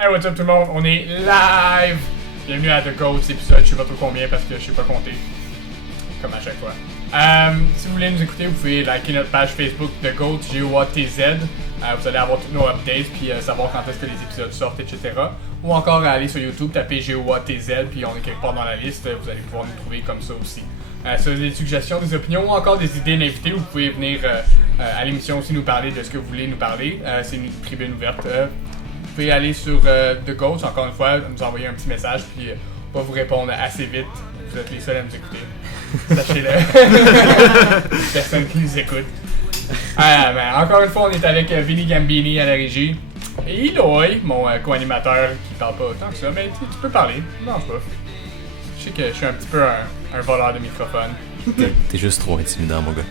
Hey, what's up tout le monde? On est live! Bienvenue à The Goats épisode, je sais pas trop combien parce que je sais pas compter. Comme à chaque fois. Si vous voulez nous écouter, vous pouvez liker notre page Facebook The Goats, GOATZ. Vous allez avoir tous nos updates puis savoir quand est-ce que les épisodes sortent, etc. Ou encore aller sur YouTube, taper GOATZ puis on est quelque part dans la liste, vous allez pouvoir nous trouver comme ça aussi. Si vous avez des suggestions, des opinions ou encore des idées d'invités, vous pouvez venir à l'émission aussi nous parler de ce que vous voulez nous parler. C'est une tribune ouverte. Vous pouvez aller sur The Ghost, encore une fois, nous envoyer un petit message, puis on va vous répondre assez vite. Vous êtes les seuls à nous écouter. Sachez-le. Personne qui nous écoute. Encore une fois, on est avec Vinny Gambini à la régie. Et Eloy, mon co-animateur qui parle pas autant que ça, mais tu peux parler. Non, pas. Je sais que je suis un petit peu un voleur de microphone. T'es juste trop intimidant, mon gars.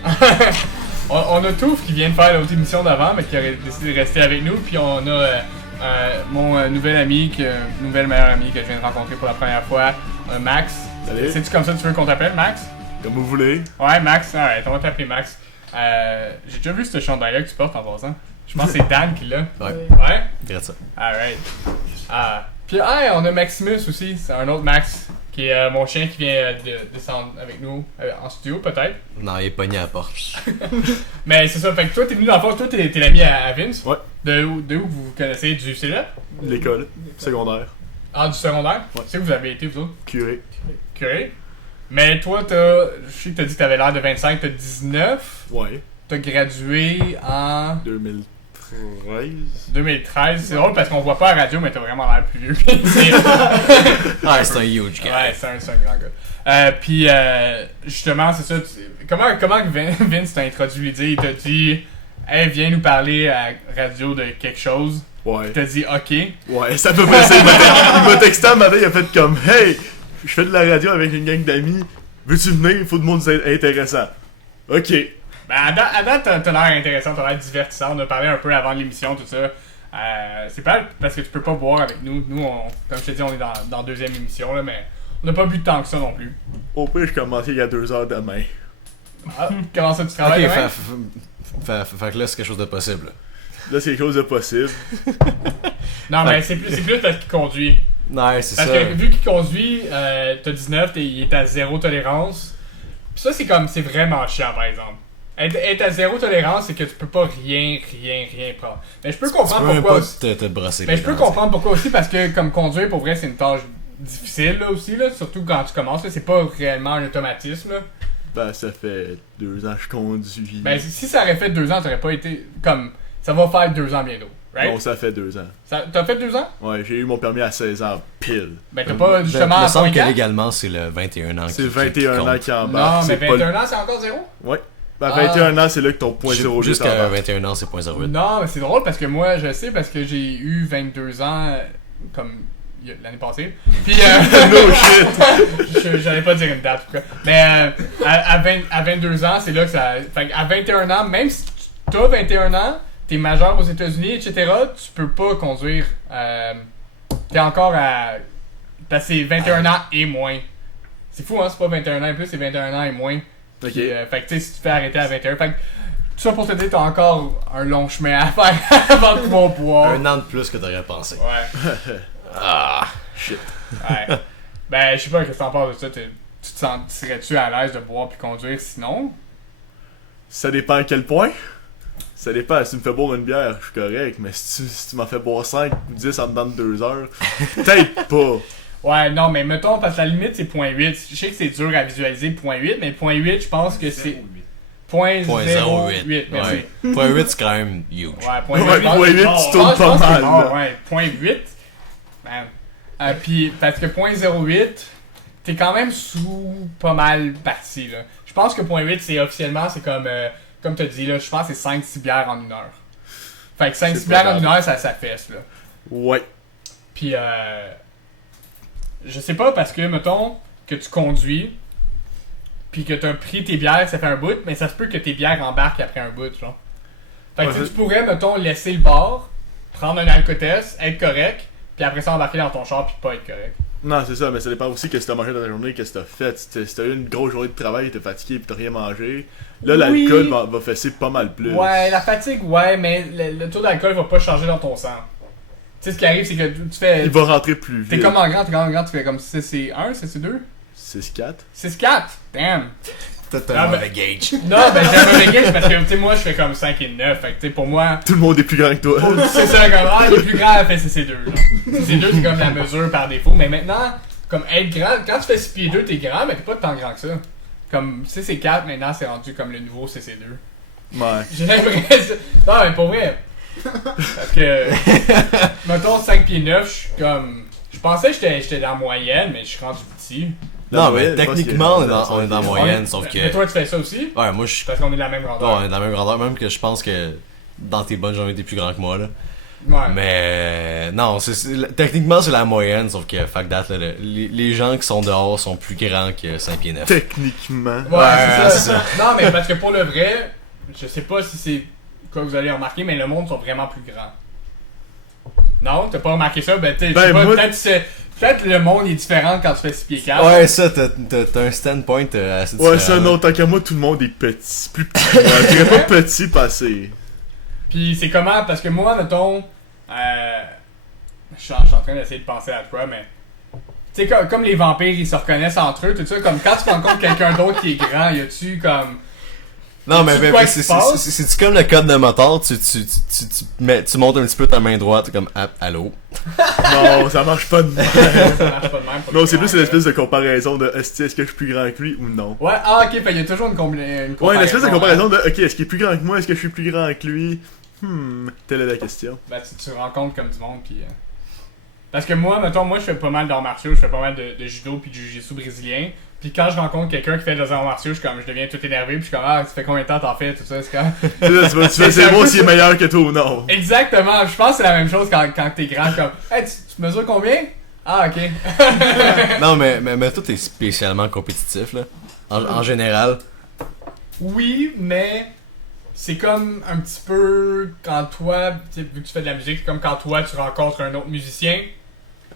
On a Touf qui vient de faire l'autre émission d'avant, mais qui a décidé de rester avec nous, puis on a... mon nouvel ami, nouvelle meilleure amie que je viens de rencontrer pour la première fois, Max. Salut. C'est-tu comme ça que tu veux qu'on t'appelle, Max? Comme vous voulez. Ouais, Max, alright, on va t'appeler Max. J'ai déjà vu ce chandail-là que tu portes en passant. Je pense que c'est Dan qui l'a. Ouais. Ouais? Regarde ça. Alright. Puis, on a Maximus aussi, c'est un autre Max, qui est mon chien qui vient de descendre avec nous en studio, peut-être. Non, il est pogné à la porte. Mais c'est ça, fait que toi, t'es venu dans le fond, toi, t'es l'ami à Vince. Ouais. De où vous vous connaissez? Du cégep? L'école. Secondaire. Ah, du secondaire? Ouais. C'est où vous avez été, vous autres? Curé. Curé. Mais toi, je sais que t'as dit que t'avais l'air de 25, t'as 19. Ouais. T'as gradué en 2013. 2013. C'est drôle parce qu'on voit pas à la radio, mais t'as vraiment l'air plus vieux. Ah, c'est un huge guy. Ouais, c'est un grand gars. Puis, justement, c'est ça. Comment Vince t'a introduit l'idée? Il t'a dit, hey, viens nous parler à la radio de quelque chose. Ouais. T'as dit, ok. Ouais, ça peut passer. Il m'a texté un matin, il a fait comme hey, je fais de la radio avec une gang d'amis. Veux-tu venir? Il faut du monde intéressant. Ok. Ben, à date, t'as l'air intéressant, t'as l'air divertissant. On a parlé un peu avant l'émission, tout ça. C'est pas parce que tu peux pas boire avec nous. Nous, comme je te dis, on est dans deuxième émission, là, mais on n'a pas bu de temps que ça non plus. Au pire, je commençais il y a 2 heures demain. Comment ça, tu travailles Ok, demain? fait que là, c'est quelque chose de possible. Là, c'est quelque chose de possible. Non, mais c'est plus parce qu'il conduit. Non, c'est Parce ça. que vu qu'il conduit, t'as 19, il est à zéro tolérance. Pis ça, c'est vraiment chiant, par exemple. Être à zéro tolérance, c'est que tu peux pas rien prendre. Mais je peux comprendre Tu peux même pourquoi. pas te brosser Mais les je peux dents, comprendre pourquoi aussi, parce que comme conduire, pour vrai, c'est une tâche difficile là, aussi, là, surtout quand tu commences. Là, c'est pas réellement un automatisme. Là. Ben, ça fait 2 ans que je conduis. Ben, si ça aurait fait 2 ans, t'aurais pas été comme. Ça va faire 2 ans bientôt. Right? Non, ça fait 2 ans. T'as fait 2 ans? Ouais, j'ai eu mon permis à 16 ans, pile. Ben, t'as pas justement. Il me à semble point que quatre? légalement, c'est le 21 ans C'est qui 21 ans compte. qui embarque. Non, mais C'est pas 21 ans, c'est encore zéro? Ouais. Ben, 21 ans, c'est là que ton point 08 Jusqu'à embarque. 21 ans, c'est .08. Non, mais c'est drôle parce que moi, je sais parce que j'ai eu 22 ans comme l'année passée. Puis, No shit! j'allais pas dire une date en tout cas. Mais à 22 ans, c'est là que ça. Fait à 21 ans, même si t'as 21 ans, t'es majeur aux États-Unis, etc., tu peux pas conduire. T'es encore à. Parce que c'est 21 ans et moins. C'est fou, hein? C'est pas 21 ans et plus, c'est 21 ans et moins. Ok. Puis, fait que tu sais, si tu te fais arrêter à 21, fait que tout ça pour te dire, t'as encore un long chemin à faire avant de pouvoir boire. Un an de plus que t'aurais pensé. Ouais. Ah, shit. Ouais. Ben, je sais pas, qu'est-ce que t'en penses de ça? Tu te sentirais-tu à l'aise de boire puis conduire sinon? Ça dépend à quel point. Ça dépend. Si tu me fais boire une bière, je suis correct. Mais si tu m'en fais boire 5 ou 10 en dedans de 2 heures, peut-être pas. Ouais, non, mais mettons, parce que la limite c'est 0.8. Je sais que c'est dur à visualiser 0.8, mais 0.8, je pense que c'est. 0.08. Merci. Ouais. .8, c'est quand même huge. Ouais, 0.8. Ouais, je pense 0.8, que c'est mort. tu tournes Je pense pas que c'est mal, mort, là. Ouais, 0.8. Ben, puis, parce que 0.08, t'es quand même sous pas mal parti, là. Je pense que 0.8, c'est officiellement, c'est comme t'as dit, là, je pense que c'est 5-6 bières en 1 heure. Fait que 5-6 C'est bières pas en 1 grave. heure, ça fesse, là. Ouais. Puis, je sais pas, parce que, mettons, que tu conduis, puis que t'as pris tes bières, ça fait un bout, mais ça se peut que tes bières embarquent après un bout, genre. Fait que Ouais, tu pourrais, mettons, laisser le bar, prendre un alcotest, être correct, puis après ça embarquer dans ton char, puis pas être correct. Non, c'est ça, mais ça dépend aussi que si t'as mangé dans ta journée, qu'est-ce que t'as fait. Si t'as eu une grosse journée de travail, t'es fatigué pis t'as rien mangé, là Oui. l'alcool va fesser pas mal plus. Ouais, la fatigue, ouais, mais le taux d'alcool va pas changer dans ton sang. sais, ce qui arrive, c'est que tu fais. Il va rentrer plus vite. T'es comme en grand, tu fais comme CC1, CC2? 6-4. 6-4? Damn! T'as Ah, un ben- mauvais gauge. Non, ben j'ai un mauvais gauge parce que, tu sais, moi, je fais comme 5 et 9. Fait que, tu sais, pour moi, Tout le monde est plus grand que toi. c'est ça, comme, ah, le plus grand, fait CC2. Genre. CC2, c'est comme la mesure par défaut. Mais maintenant, comme être grand, quand tu fais 6 pieds 2, t'es grand, mais t'es pas tant grand que ça. Comme CC4, maintenant, c'est rendu comme le nouveau CC2. Ouais. J'ai l'impression. Non, mais pour vrai. Parce que. Mettons 5 pieds 9, je suis comme. Je pensais que j'étais dans la moyenne, mais je suis rendu petit. Non, Ouais, mais je pense techniquement, que- on est dans la moyenne, sauf que. Mais toi, tu fais ça aussi? Ouais, moi je suis. Parce qu'on est de la même Ouais, grandeur. on est dans la même grandeur, même que je pense que dans tes bonnes journées, t'es plus grand que moi, là. Ouais. Mais non, techniquement c'est la moyenne, sauf que fuck that, là, les gens qui sont dehors sont plus grands que 5 pieds 9. Techniquement. Ouais, Ouais, c'est c'est ça. Non, mais parce que pour le vrai, je sais pas si c'est quoi que vous allez remarquer, mais le monde sont vraiment plus grands. Non, t'as pas remarqué ça? Ben, je sais Ben, pas, moi- peut-être le monde est différent quand tu fais 6 pieds 4. Ouais, ça, t'as un standpoint assez différent. Ouais, ça, non, tant qu'à moi, tout le monde est petit. Plus petit. Ouais, je dirais pas petit passé. Puis c'est comment? Parce que moi, mettons, je suis en train d'essayer de penser à quoi, mais tu sais, comme les vampires, ils se reconnaissent entre eux, tout ça, comme quand tu rencontres quelqu'un d'autre qui est grand, y a-tu comme... Non, mais, C'est quoi qui se passe? c'est-tu comme le code de moteur, tu montes un petit peu ta main droite, t'es comme, ah, allô? Non, ça marche pas de même. Ça marche pas de même. Non, c'est plus une espèce de comparaison de est-ce que je suis plus grand que lui ou non. Ouais, ah ok, fait y a toujours une comparaison. Ouais, une espèce de comparaison de ok, est-ce qu'il est plus grand que moi, est-ce que je suis plus grand que lui? Telle est la question. Ben, tu rencontres comme du monde, puis... Parce que moi, mettons, je fais pas mal d'arts martiaux, je fais pas mal de judo puis du jiu-jitsu brésilien. Puis quand je rencontre quelqu'un qui fait des arts martiaux, je deviens tout énervé, puis je suis comme, ah, ça fait combien de temps t'en fais, tout ça, c'est comme... Tu vas essayer de voir s'il est meilleur que toi ou non. Exactement, je pense que c'est la même chose quand t'es grand, comme, hey, tu mesures combien? Ah, ok. Non, mais toi, t'es spécialement compétitif, là. En général. Oui, mais c'est comme un petit peu quand toi, vu que tu fais de la musique, c'est comme quand toi tu rencontres un autre musicien.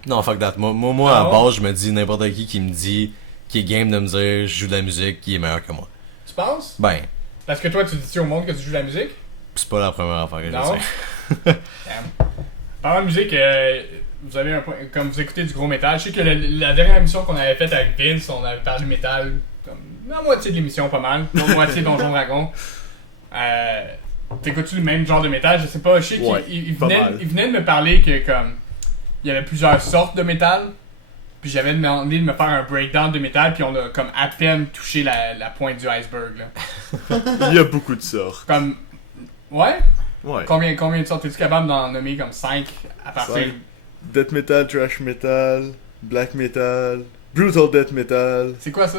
Non, fuck that. Moi à Non. base, je me dis n'importe qui me dit, qui est game de me dire, je joue de la musique, qui est meilleur que moi. Tu penses? Ben, Parce que toi, tu dis au monde que tu joues de la musique? c'est pas la première affaire que je Non. sais. Damn. Parlant de musique, vous avez un point, comme vous écoutez du gros métal, je sais que la dernière émission qu'on avait faite avec Vince, on avait parlé métal, comme la moitié de l'émission pas mal, l'autre moitié Donjon Dragon. T'écoutes-tu le même genre de métal? Je sais pas, je sais Ouais, qu'il pas mal. venait de me parler que comme il y avait plusieurs sortes de métal, puis j'avais demandé de me faire un breakdown de métal, puis on a comme à peine touché la pointe du iceberg là. Il y a beaucoup de sortes. Comme ouais? Ouais. Combien de sortes? Es-tu capable d'en nommer comme 5 à partir? 5. Death metal, thrash metal, black metal, brutal death metal. C'est quoi ça,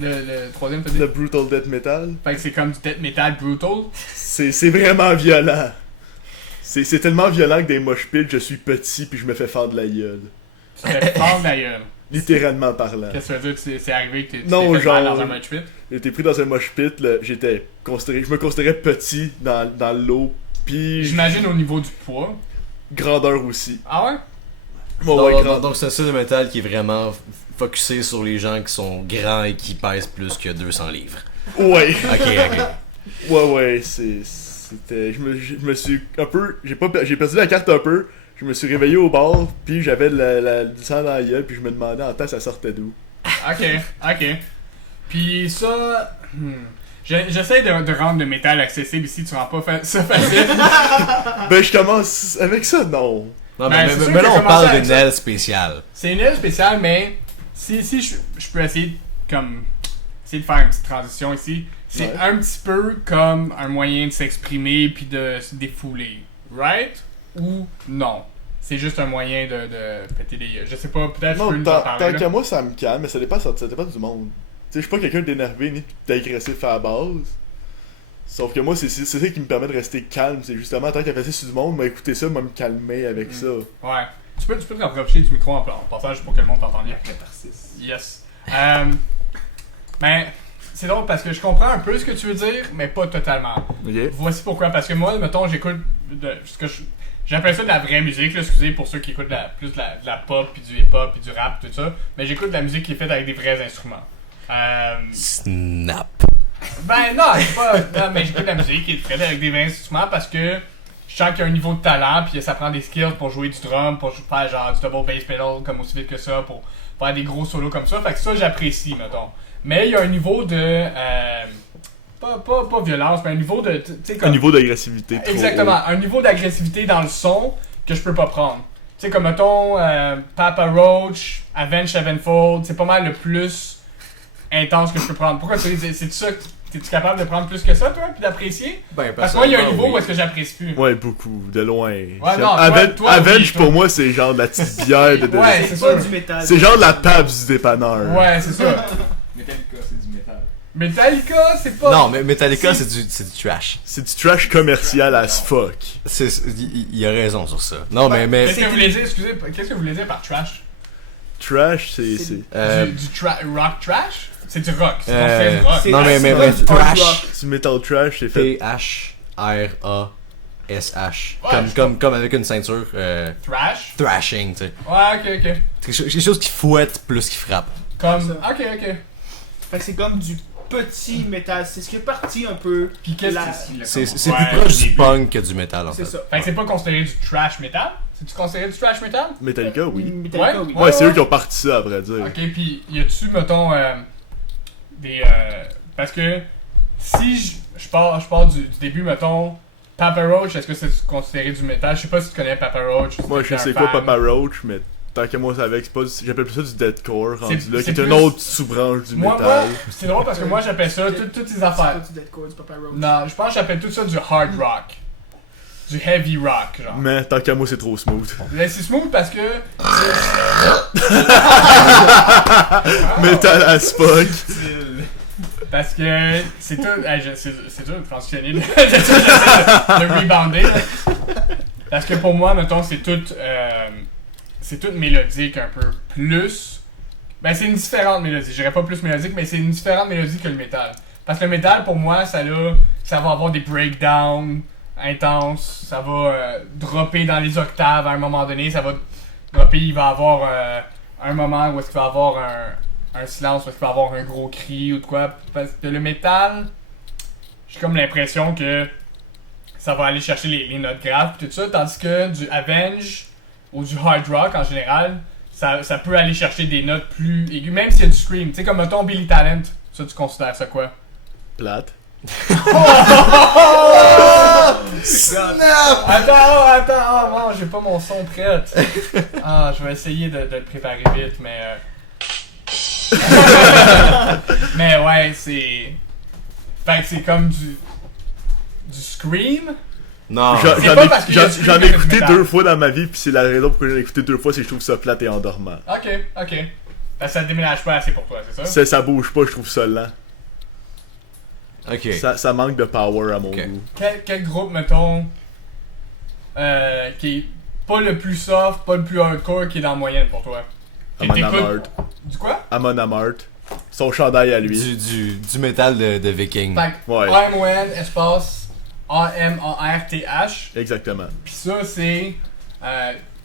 le troisième t'as dit? Le brutal death metal, Fait que c'est comme du death metal brutal. c'est vraiment violent. C'est tellement violent que des mosh pits, je suis petit puis je me fais faire de la gueule. Tu te fais prendre la gueule. Littéralement parlant. Qu'est-ce que ça veut dire que c'est arrivé que tu Non, t'es fait mal genre- dans un match pit? J'étais pris dans un mosh pit, là, je me considérais petit dans l'eau, puis J'imagine au niveau du poids. grandeur aussi. Ah ouais? Bon, ouais, Donc c'est un style de métal qui est vraiment focusé sur les gens qui sont grands et qui pèsent plus que 200 livres. Ouais, Ok. ouais, c'était, je me suis un peu, j'ai perdu la carte un peu. Je me suis réveillé au bar, puis j'avais du sang dans la gueule, puis je me demandais en temps ça sortait d'où. Ok. Puis ça... J'essaie de rendre le métal accessible ici, tu rends pas ça facile. Ben je commence avec ça, non. Non, Ben, mais c'est sûr là que on commencer parle avec d'une ça. aile spéciale. C'est une aile spéciale, mais si je peux essayer de faire une petite transition ici, c'est Ouais. un petit peu comme un moyen de s'exprimer puis de se défouler, right? Ou non? C'est juste un moyen de péter des gueules. Je sais pas, peut-être je peux Non, nous en tant parler. qu'à Là. moi ça me calme, mais ça dépend du monde. Tu sais, je suis pas quelqu'un d'énervé ni d'agressif à la base. Sauf que moi, c'est ça qui me permet de rester calme. C'est justement, tant qu'à passer sur du monde, m'a écouté ça, m'a me calmer avec ça. Ouais. Tu peux te rapprocher du micro en passage pour que le monde t'entende bien. Yes. Ben, c'est drôle parce que je comprends un peu ce que tu veux dire, mais pas totalement. Ok. Voici pourquoi. Parce que moi, mettons, j'écoute j'appelle ça de la vraie musique, là, excusez pour ceux qui écoutent plus de la pop, puis du hip-hop, puis du rap, tout ça. Mais j'écoute de la musique qui est faite avec des vrais instruments. Snap. Ben non, c'est pas. Non, mais j'écoute de la musique qui est faite avec des vrais instruments parce que je sens qu'il y a un niveau de talent, puis ça prend des skills pour jouer du drum, pour faire genre du double bass pedal comme aussi vite que ça, pour faire des gros solos comme ça. Fait que ça, j'apprécie, mettons. Mais il y a un niveau de... pas violence, mais un niveau de... Un niveau d'agressivité trop Exactement, haut. un niveau d'agressivité dans le son que je peux pas prendre. Tu sais, comme mettons, Papa Roach, Avenged Sevenfold, c'est pas mal le plus intense que je peux prendre. Pourquoi c'est ça? T'es-tu capable de prendre plus que ça, toi, puis d'apprécier? Ben, Parce que moi, il y a un niveau oui. où est-ce que j'apprécie plus. Ouais, beaucoup, de loin. non, toi, Avenge, oui, toi. pour moi, c'est genre de la petite bière de... Ouais, c'est C'est pas sûr. du métal. C'est genre de la Pabst du dépanneur. Ouais, c'est ça. Metallica, c'est du métal. Metallica, c'est pas... Non, mais Metallica, c'est du trash. C'est du trash commercial as fuck. Il a raison sur ça. Non, mais Qu'est-ce que vous voulez dire, excusez, qu'est-ce que vous voulez dire par trash? Trash, c'est... Du rock trash? C'est du rock, c'est considéré du rock. C'est- non, mais c'est pas du hard trash. rock. Du metal trash, c'est fait... T-H-R-A-S-H. Ouais, Comme avec une ceinture Trash? thrashing, tu sais. Ouais, ok. Quelque chose qui fouette plus qui frappe. Comme... Ça. Ok. Fait que c'est comme du petit métal. C'est ce qui est parti un peu. Puis qu'est-ce La- que C'est Ouais, plus proche au du début. punk que du métal, en C'est fait. ça. Fait que c'est pas considéré du trash metal? C'est-tu considéré du trash metal? Metallica, oui. Metallica, Ouais. oui. Ouais, c'est eux qui ont parti ça, à vrai dire. Ok, pis y a-tu, mettons, des. Parce que si je pars du début, mettons, Papa Roach, est-ce que c'est considéré du métal? Je sais pas si tu connais Papa Roach. si Moi, t'es je un sais quoi fan. Papa Roach, mais tant que moi, c'est avec, c'est pas... J'appelle plus ça du deathcore, rendu C'est- là, qui c'est est une plus- autre sous-branche du Moi, métal. c'est drôle parce que moi j'appelle ça toutes ces C'est affaires. pas du deathcore, du Papa Roach. Non, je pense que j'appelle tout ça du hard rock. Du heavy rock, genre. Mais tant qu'à moi, c'est trop smooth. Mais c'est smooth parce que. Metal as fuck. Parce que c'est tout. C'est dur de transitionner. J'essaie de rebounder. Là. Parce que pour moi, mettons, c'est tout. C'est tout mélodique un peu. Plus. Ben, c'est une différente mélodie. Je dirais pas plus mélodique, mais c'est une différente mélodie que le métal. Parce que le métal, pour moi, ça va avoir des breakdowns intenses. Ça va dropper dans les octaves à un moment donné. Ça va dropper, il va avoir un moment où est-ce qu'il va avoir un silence, où est-ce qu'il va avoir un gros cri ou de quoi. Parce que le métal, j'ai comme l'impression que ça va aller chercher les notes graves et tout ça. Tandis que du Avenge ou du hard rock en général, ça peut aller chercher des notes plus aiguës, même s'il y a du scream. Tu sais, comme mettons Billy Talent, ça tu considères ça quoi? Plate. Attends, oh non, j'ai pas mon son prêt. Ah, je vais essayer de le préparer vite, mais. Mais ouais, c'est. Fait que c'est comme du scream. Non. J'en C'est pas parce qu'il y a du j'en ai scream que c'est écouté du 2 métal. fois dans ma vie, pis c'est la raison pourquoi j'en ai écouté 2 fois, c'est que je trouve ça plate et endormant. Ok. Parce que ça déménage pas assez pour toi, c'est ça? Ça bouge pas, je trouve ça lent. Ok. Ça manque de power à mon Ok. goût. Quel groupe, mettons, qui est pas le plus soft, pas le plus hardcore, qui est dans la moyenne pour toi? Amon T'écoutes- Amarth. Du quoi? Amon Amarth. Son chandail à lui. Du métal de viking. Fait que Ouais. AMON, espace AMARTH. Exactement. Pis ça, c'est.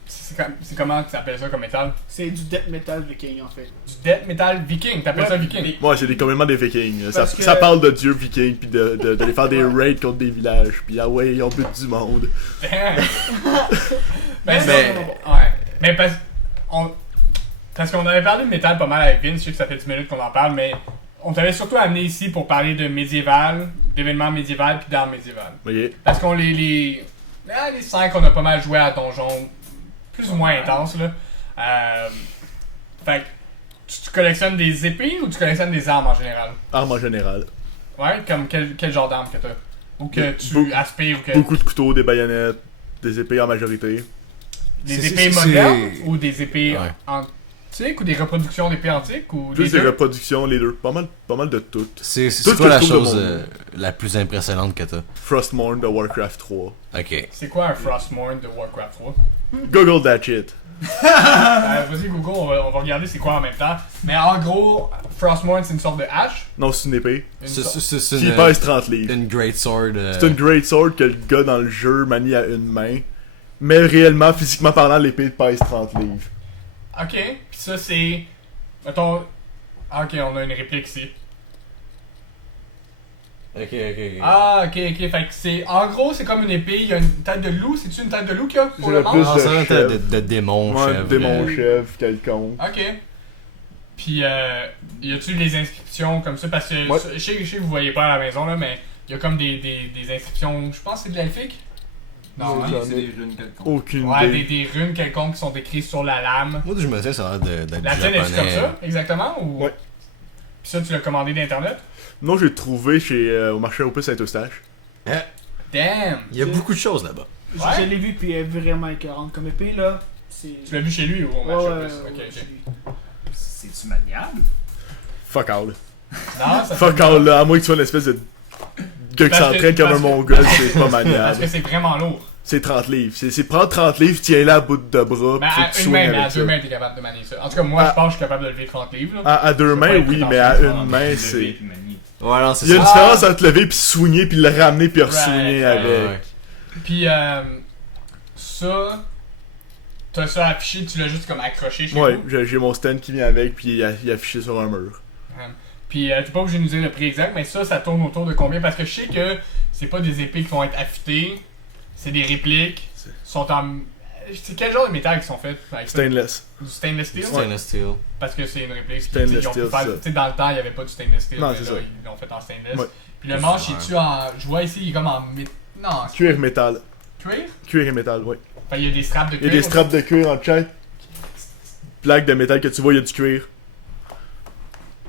C'est comment tu appelles ça comme métal? C'est du death metal viking en fait. Du death metal viking, t'appelles Ouais, ça viking? Ouais, c'est complètement des vikings. Ça, Parce que- ça parle de dieux vikings, pis d'aller faire des raids contre des villages, pis ah ouais, ils ont but du monde. Damn! Mais- Ouais. Mais parce qu'on avait parlé de métal pas mal avec Vince, je sais que ça fait 10 minutes qu'on en parle, mais on t'avait surtout amené ici pour parler de médiéval, d'événements médiéval puis d'art médiéval. Voyez? Parce qu'on les 5, on a pas mal joué à Donjon, plus ou moins intense là. Fait que tu collectionnes des épées ou tu collectionnes des armes en général? Arme en général. Ouais, comme quel genre d'arme que t'as? Ou que tu Beaucoup- aspires ou que... Beaucoup de couteaux, des baïonnettes, des épées en majorité. Des C'est- épées c'est- modernes ou des épées Ouais. antiques ou des reproductions d'épées antiques ou Plus les des deux? reproductions, les deux. Pas mal de toutes. C'est Tout ce quoi que la je trouve de chose mon- la plus impressionnante que t'as? Frostmourne de Warcraft 3. Ok. C'est quoi un Frostmourne de Warcraft 3? Google that shit. Vas-y Google, on va regarder c'est quoi en même temps. Mais en gros, Frostmourne c'est une sorte de hache. Non, c'est une épée. Une C'est sorte- Qui pèse 30 livres. une great sword. C'est une great sword que le gars dans le jeu manie à une main. Mais réellement, physiquement parlant, l'épée pèse 30 livres. Ok, pis ça c'est... Mettons... Ah, ok, on a une réplique ici. Ok. Ah, ok. Fait que c'est. En gros, c'est comme une épée, il y a une tête de loup. C'est-tu une tête de loup qu'il y a pour J'ai le le manche? plus Ah, de c'est un chef. tas de démons, Ouais, chef. démon chef, quelconque. Ok. Puis, y a-tu des inscriptions comme ça? Parce que Ouais. je sais que vous voyez pas à la maison, là, mais il y a comme des inscriptions. Je pense que c'est de l'elfique? Non, Ouais, hein? j'en C'est ai des runes quelconques. aucune Ouais, idée. des runes quelconques qui sont décrites sur la lame. Moi, je me disais, ça a l'air d'être La tienne est-tu japonais. comme ça, exactement? Ou... Ouais. Puis ça, tu l'as commandé d'internet? Non, j'ai trouvé au marché aux puces Saint-Eustache. Damn! Il y a beaucoup de choses là-bas. Ouais. Je l'ai vu, puis elle est vraiment écœurante comme épée, là. C'est. Tu l'as vu chez lui ou au Ouais, marché ouais, aux puces? ouais, Ok, ok. chez lui. C'est-tu maniable? Fuck all. Non, ça Fuck fait- all, là. À moins que tu sois une espèce de gars qui Parce que- s'entraîne comme un parce que- mongol, c'est pas Parce maniable. que c'est vraiment lourd. C'est 30 livres. C'est prendre 30 livres, tiens là à bout de bras, Mais pis faut à que tu une swings main, mais à avec ça. deux mains, t'es capable de manier ça. En tout cas, moi, Ah. je pense que je suis capable de lever 30 livres. Là. À deux Je peux pas mains, être oui, prétentieux. mais à Lever une main, puis c'est. manier. Ouais, non, c'est Il y a une ça. différence entre lever puis swinguer puis le ramener puis re-swinguer Right, avec. Ouais. Puis, ça, t'as ça affiché, tu l'as juste comme accroché chez Ouais, vous. j'ai mon stand qui vient avec puis il est affiché sur un mur. Puis, t'es pas obligé de nous dire le prix exact, mais ça tourne autour de combien? Parce que je sais que c'est pas des épées qui vont être affûtées, c'est des répliques. Sont en. C'est quel genre de métal qui sont faites avec ça? Stainless. Du stainless steel? Stainless steel. Parce que c'est une réplique. Stainless Ils ont pu steel, faire- c'est ça. tu sais, dans le temps, il n'y avait pas du stainless steel. Non, mais c'est là, ça. ils l'ont fait en stainless. Ouais. Puis le manche, Ouais. il est-tu en. Je vois ici, il est comme en. Non, c'est Cuir métal. cuir? Cuir et métal, ouais. Enfin, il y a des straps de Il cuir. y a des straps de cuir en chaque plaque de métal que tu vois, il y a du cuir.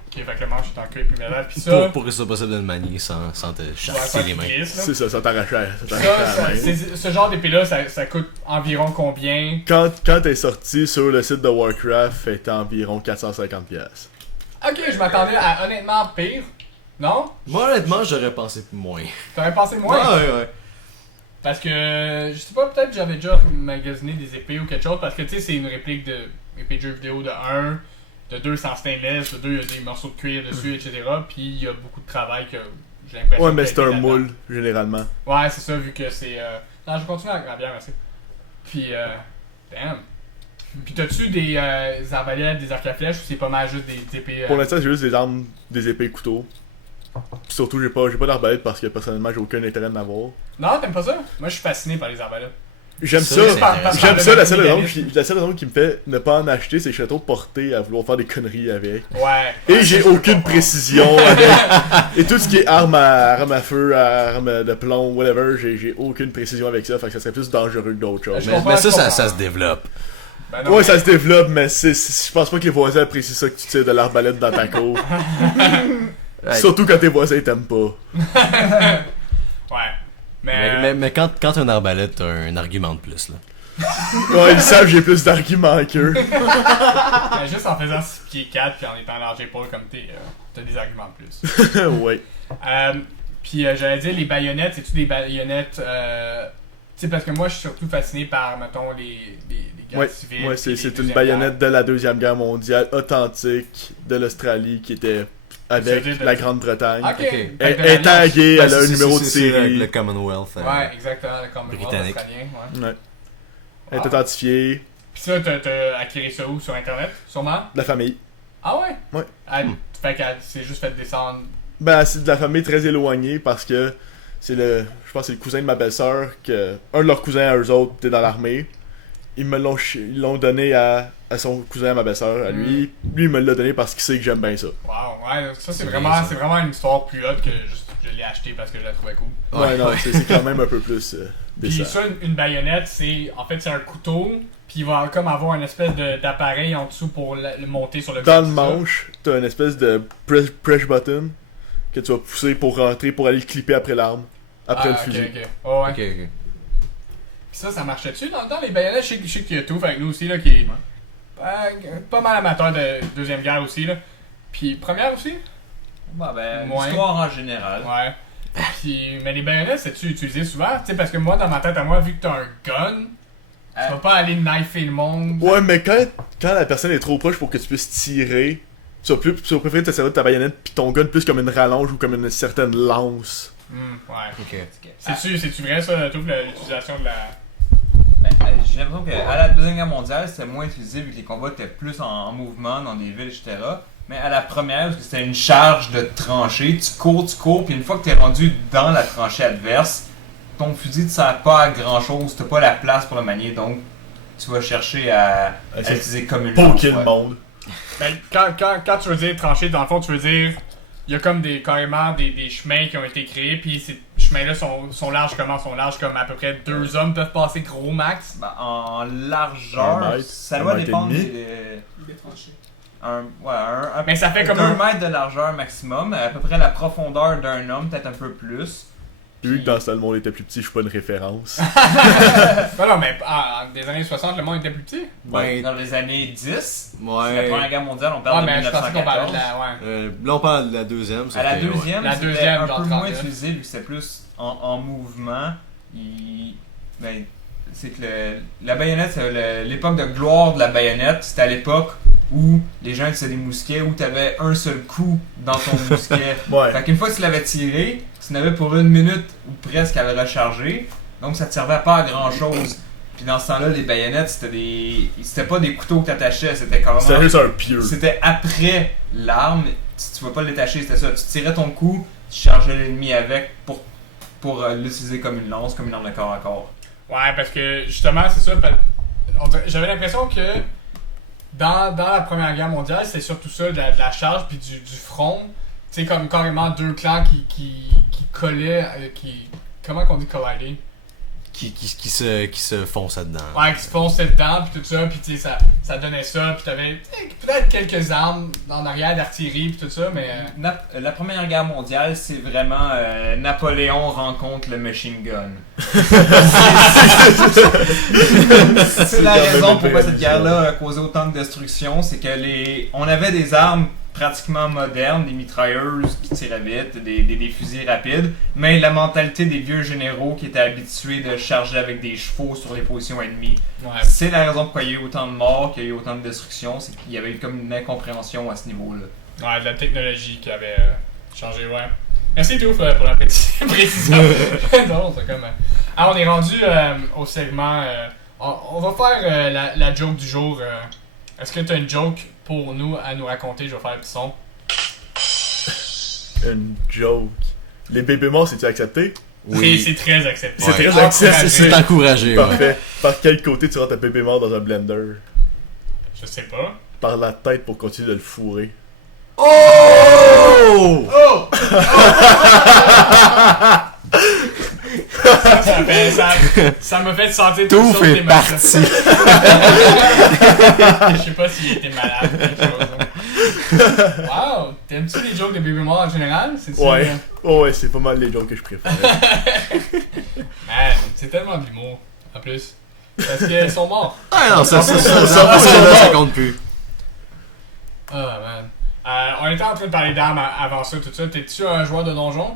Ok, fait que le manche est en cuir puis métal. Puis ça. Pour que ce soit possible de le manier sans te ouais, chasser les qui mains. glisse, là. C'est ça, ça t'arrache à Ça, la main. ce genre d'épée-là, ça coûte environ combien? Quand t'es sorti sur le site de Warcraft, elle était environ 450$. Ok, je m'attendais à honnêtement pire. Non? Moi, honnêtement, j'aurais pensé moins. T'aurais pensé moins? Ouais. Parce que, je sais pas, peut-être que j'avais déjà magasiné des épées ou quelque chose, parce que tu sais, c'est une réplique de épée de jeu vidéo de 1, de 2 sans stainless, de 2 il y a des morceaux de cuir dessus, etc. Puis il y a beaucoup de travail que j'ai l'impression Ouais, mais qu'il c'est a été un là-dedans. moule, généralement. Ouais, c'est ça, vu que c'est. Non, je vais continuer avec ma bière, merci. Puis, damn. Puis t'as-tu des arbalètes, des arcs à flèches, ou c'est pas mal juste des épées. Pour l'instant, j'ai juste des armes, des épées, couteaux. Puis surtout, j'ai pas d'arbalète parce que personnellement, j'ai aucun intérêt d'en avoir. Non, t'aimes pas ça? Moi, je suis fasciné par les arbalètes. J'aime Ça, ça. c'est intéressant. J'aime ça, la seule mécanisme. raison qui me fait ne pas en acheter, c'est que je suis trop porté à vouloir faire des conneries avec. Ouais. Et j'ai ça, je peux aucune comprendre. précision avec. Et tout ce qui est arme à feu, arme de plomb, whatever, j'ai aucune précision avec ça, fait que ça serait plus dangereux que d'autres choses. Je Mais, comprends, mais je ça comprends. se développe. Ben non, Ouais, mais- ça se développe, mais je pense pas que les voisins apprécient ça que tu tires de l'arbalète dans ta cour. Surtout quand tes voisins t'aiment pas. Ouais. Mais. Mais quand t'as une arbalète, t'as un argument de plus, là. Ouais, ils savent que j'ai plus d'arguments qu'eux. Mais juste en faisant 6 pieds 4 puis en étant large épaule comme t'as des arguments de plus. Ouais. Puis j'allais dire, les baïonnettes, c'est-tu des baïonnettes. Tu sais, parce que moi, je suis surtout fasciné par, mettons, les guerres Ouais, civiles. ouais puis c'est les c'est une Deuxièmes baïonnette de la Deuxième Guerre mondiale, authentique, de l'Australie, qui était Ça veut avec dire de- la Grande-Bretagne. Guerres. Ok. Ok. Fait Elle que est l'Alliance- taguée, elle a un C'est- numéro de c'est le série. Commonwealth. Ouais, exactement, le Commonwealth Britannique. australien. Ouais. Ouais. Elle est Ah. authentifiée, Puis ça, t'as acquis ça où? Sur Internet? Sûrement? de la famille. Ah ouais? Ouais. Fait qu'elle s'est juste fait descendre. Ben, c'est de la famille très éloignée parce que je pense que c'est le cousin de ma belle-sœur, que un de leurs cousins à eux autres était dans l'armée. Ils l'ont donné à son cousin, à ma belle-sœur, à lui. Lui, il me l'a donné parce qu'il sait que j'aime bien ça. Wow, ouais, ça c'est C'est vraiment, bien, ça. c'est vraiment une histoire plus haute que juste je l'ai acheté parce que je la trouvais cool. Ouais, non, c'est quand même un peu plus Puis décent. ça, une baïonnette, c'est en fait c'est un couteau, puis il va comme avoir une espèce d'appareil en dessous pour le monter sur le Dans le c'est ça? manche, t'as une espèce de press button que tu vas pousser pour rentrer, pour aller le clipper après l'arme, après le ok, fusil. ok. Oh, ouais. Ok. Puis ça marchait-tu dans le temps, les baïonnettes? Je sais qu'il y a tout, fait que nous aussi, là, qui est pas mal amateur de Deuxième Guerre aussi, là. Puis première aussi? Bah ben, Moins. l'histoire en général. Ouais. Puis, mais les baïonnettes, c'est-tu utilisé souvent? Tu sais, parce que moi, dans ma tête à moi, vu que t'as un gun, tu vas pas aller knifer le monde. Ouais, mais quand la personne est trop proche pour que tu puisses tirer, tu vas préférer te servir de ta baïonnette pis ton gun plus comme une rallonge ou comme une certaine lance. Ouais. Ok. C'est-tu vrai, ça, toute l'utilisation de la... J'ai l'impression qu'à la Deuxième Guerre mondiale, c'était moins utilisé vu que les combats étaient plus en mouvement dans des villes, etc. Mais à la première, parce que c'était une charge de tranchée, tu cours, puis une fois que t'es rendu dans la tranchée adverse, ton fusil ne sert pas à grand chose, t'as pas la place pour le manier, donc tu vas chercher à utiliser comme une Poker le monde. Ben, quand tu veux dire trancher, dans le fond, tu veux dire. Il y a comme carrément des chemins qui ont été créés, puis ces chemins-là sont larges comment? Sont larges comme à peu près 2 hommes peuvent passer gros max. Ben, en largeur, Un mètre, ça un doit mètre et dépendre demi. Il est tranché. Mais ça fait comme 2 un. mètres de largeur maximum, à peu près la profondeur d'un homme, peut-être un peu plus. Vu que dans ce temps, le monde était plus petit, je suis pas une référence. Non, mais en des années 60, le monde était plus petit. Ben, Dans les années 10, la ouais. Première Guerre mondiale, on Ouais, parle de mais je pensais qu'on parlait 1914. de la. Ouais. Là, on parle de la deuxième. À la c'était- ouais. deuxième, La c'était deuxième, un genre peu moins 39. utilisé vu que c'était plus en mouvement. Ben, c'est que la baïonnette, c'est l'époque de gloire de la baïonnette. C'était à l'époque où les gens utilisaient des mousquets, où tu avais un seul coup dans ton mousquet. Ouais. Fait qu'une fois que tu l'avais tiré, tu n'avais pour 1 minute ou presque à le recharger. Donc ça te servait pas à grand chose. Puis dans ce temps-là, les baïonnettes, c'était pas des couteaux que t'attachais, c'était carrément. C'était juste un pieu. C'était après l'arme, tu vas pas le détacher, c'était ça. Tu tirais ton coup, tu chargeais l'ennemi avec pour l'utiliser comme une lance, comme une arme de corps à corps. Ouais, parce que justement, c'est ça. J'avais l'impression que dans la Première Guerre mondiale, c'était surtout ça, de la charge puis du front. Tu sais, comme carrément 2 clans qui collaient. Comment qu'on dit collider? Qui se fonce là-dedans. Ouais, qui se fonçaient dedans, puis tout ça, puis tu sais, ça donnait ça, puis t'avais peut-être quelques armes en arrière d'artillerie, puis tout ça, mais. La Première Guerre mondiale, c'est vraiment Napoléon rencontre le machine gun. C'est la raison pourquoi cette guerre-là a causé autant de destruction, c'est que on avait des armes pratiquement modernes, des mitrailleuses qui tiraient vite, des fusils rapides, mais la mentalité des vieux généraux qui étaient habitués de charger avec des chevaux sur les positions ennemies. Ouais. C'est la raison pourquoi il y a eu autant de morts, qu'il y a eu autant de destruction, c'est qu'il y avait eu comme une incompréhension à ce niveau-là. Ouais, de la technologie qui avait changé, ouais. Merci Touf pour la petite précision. Non, c'est comme. Ah, on est rendu au segment. On va faire la joke du jour. Est-ce que tu as une joke pour nous à nous raconter? Je vais faire le petit son. Une joke. Les bébés morts, c'est-tu accepté? C'est très accepté. C'est très Ouais. accepté. C'est encouragé, ouais. Parfait. Par quel côté tu rentres un bébé mort dans un blender? Je sais pas. Par la tête pour continuer de le fourrer. Oh! Ça m'a fait sentir Tout toutes sortes fait d'émotions. partie. Je sais pas s'il était malade ou quelque chose. Wow! T'aimes-tu les jokes de bébé mort en général? C'est-tu, Ouais. Oh ouais, c'est pas mal les jokes que je préfère. Man, c'est tellement de l'humour, en plus. Parce qu'ils sont morts. Ah non, ça compte plus. Ah, man. On était en train de parler d'armes avant ça, tout ça. T'es-tu un joueur de donjon?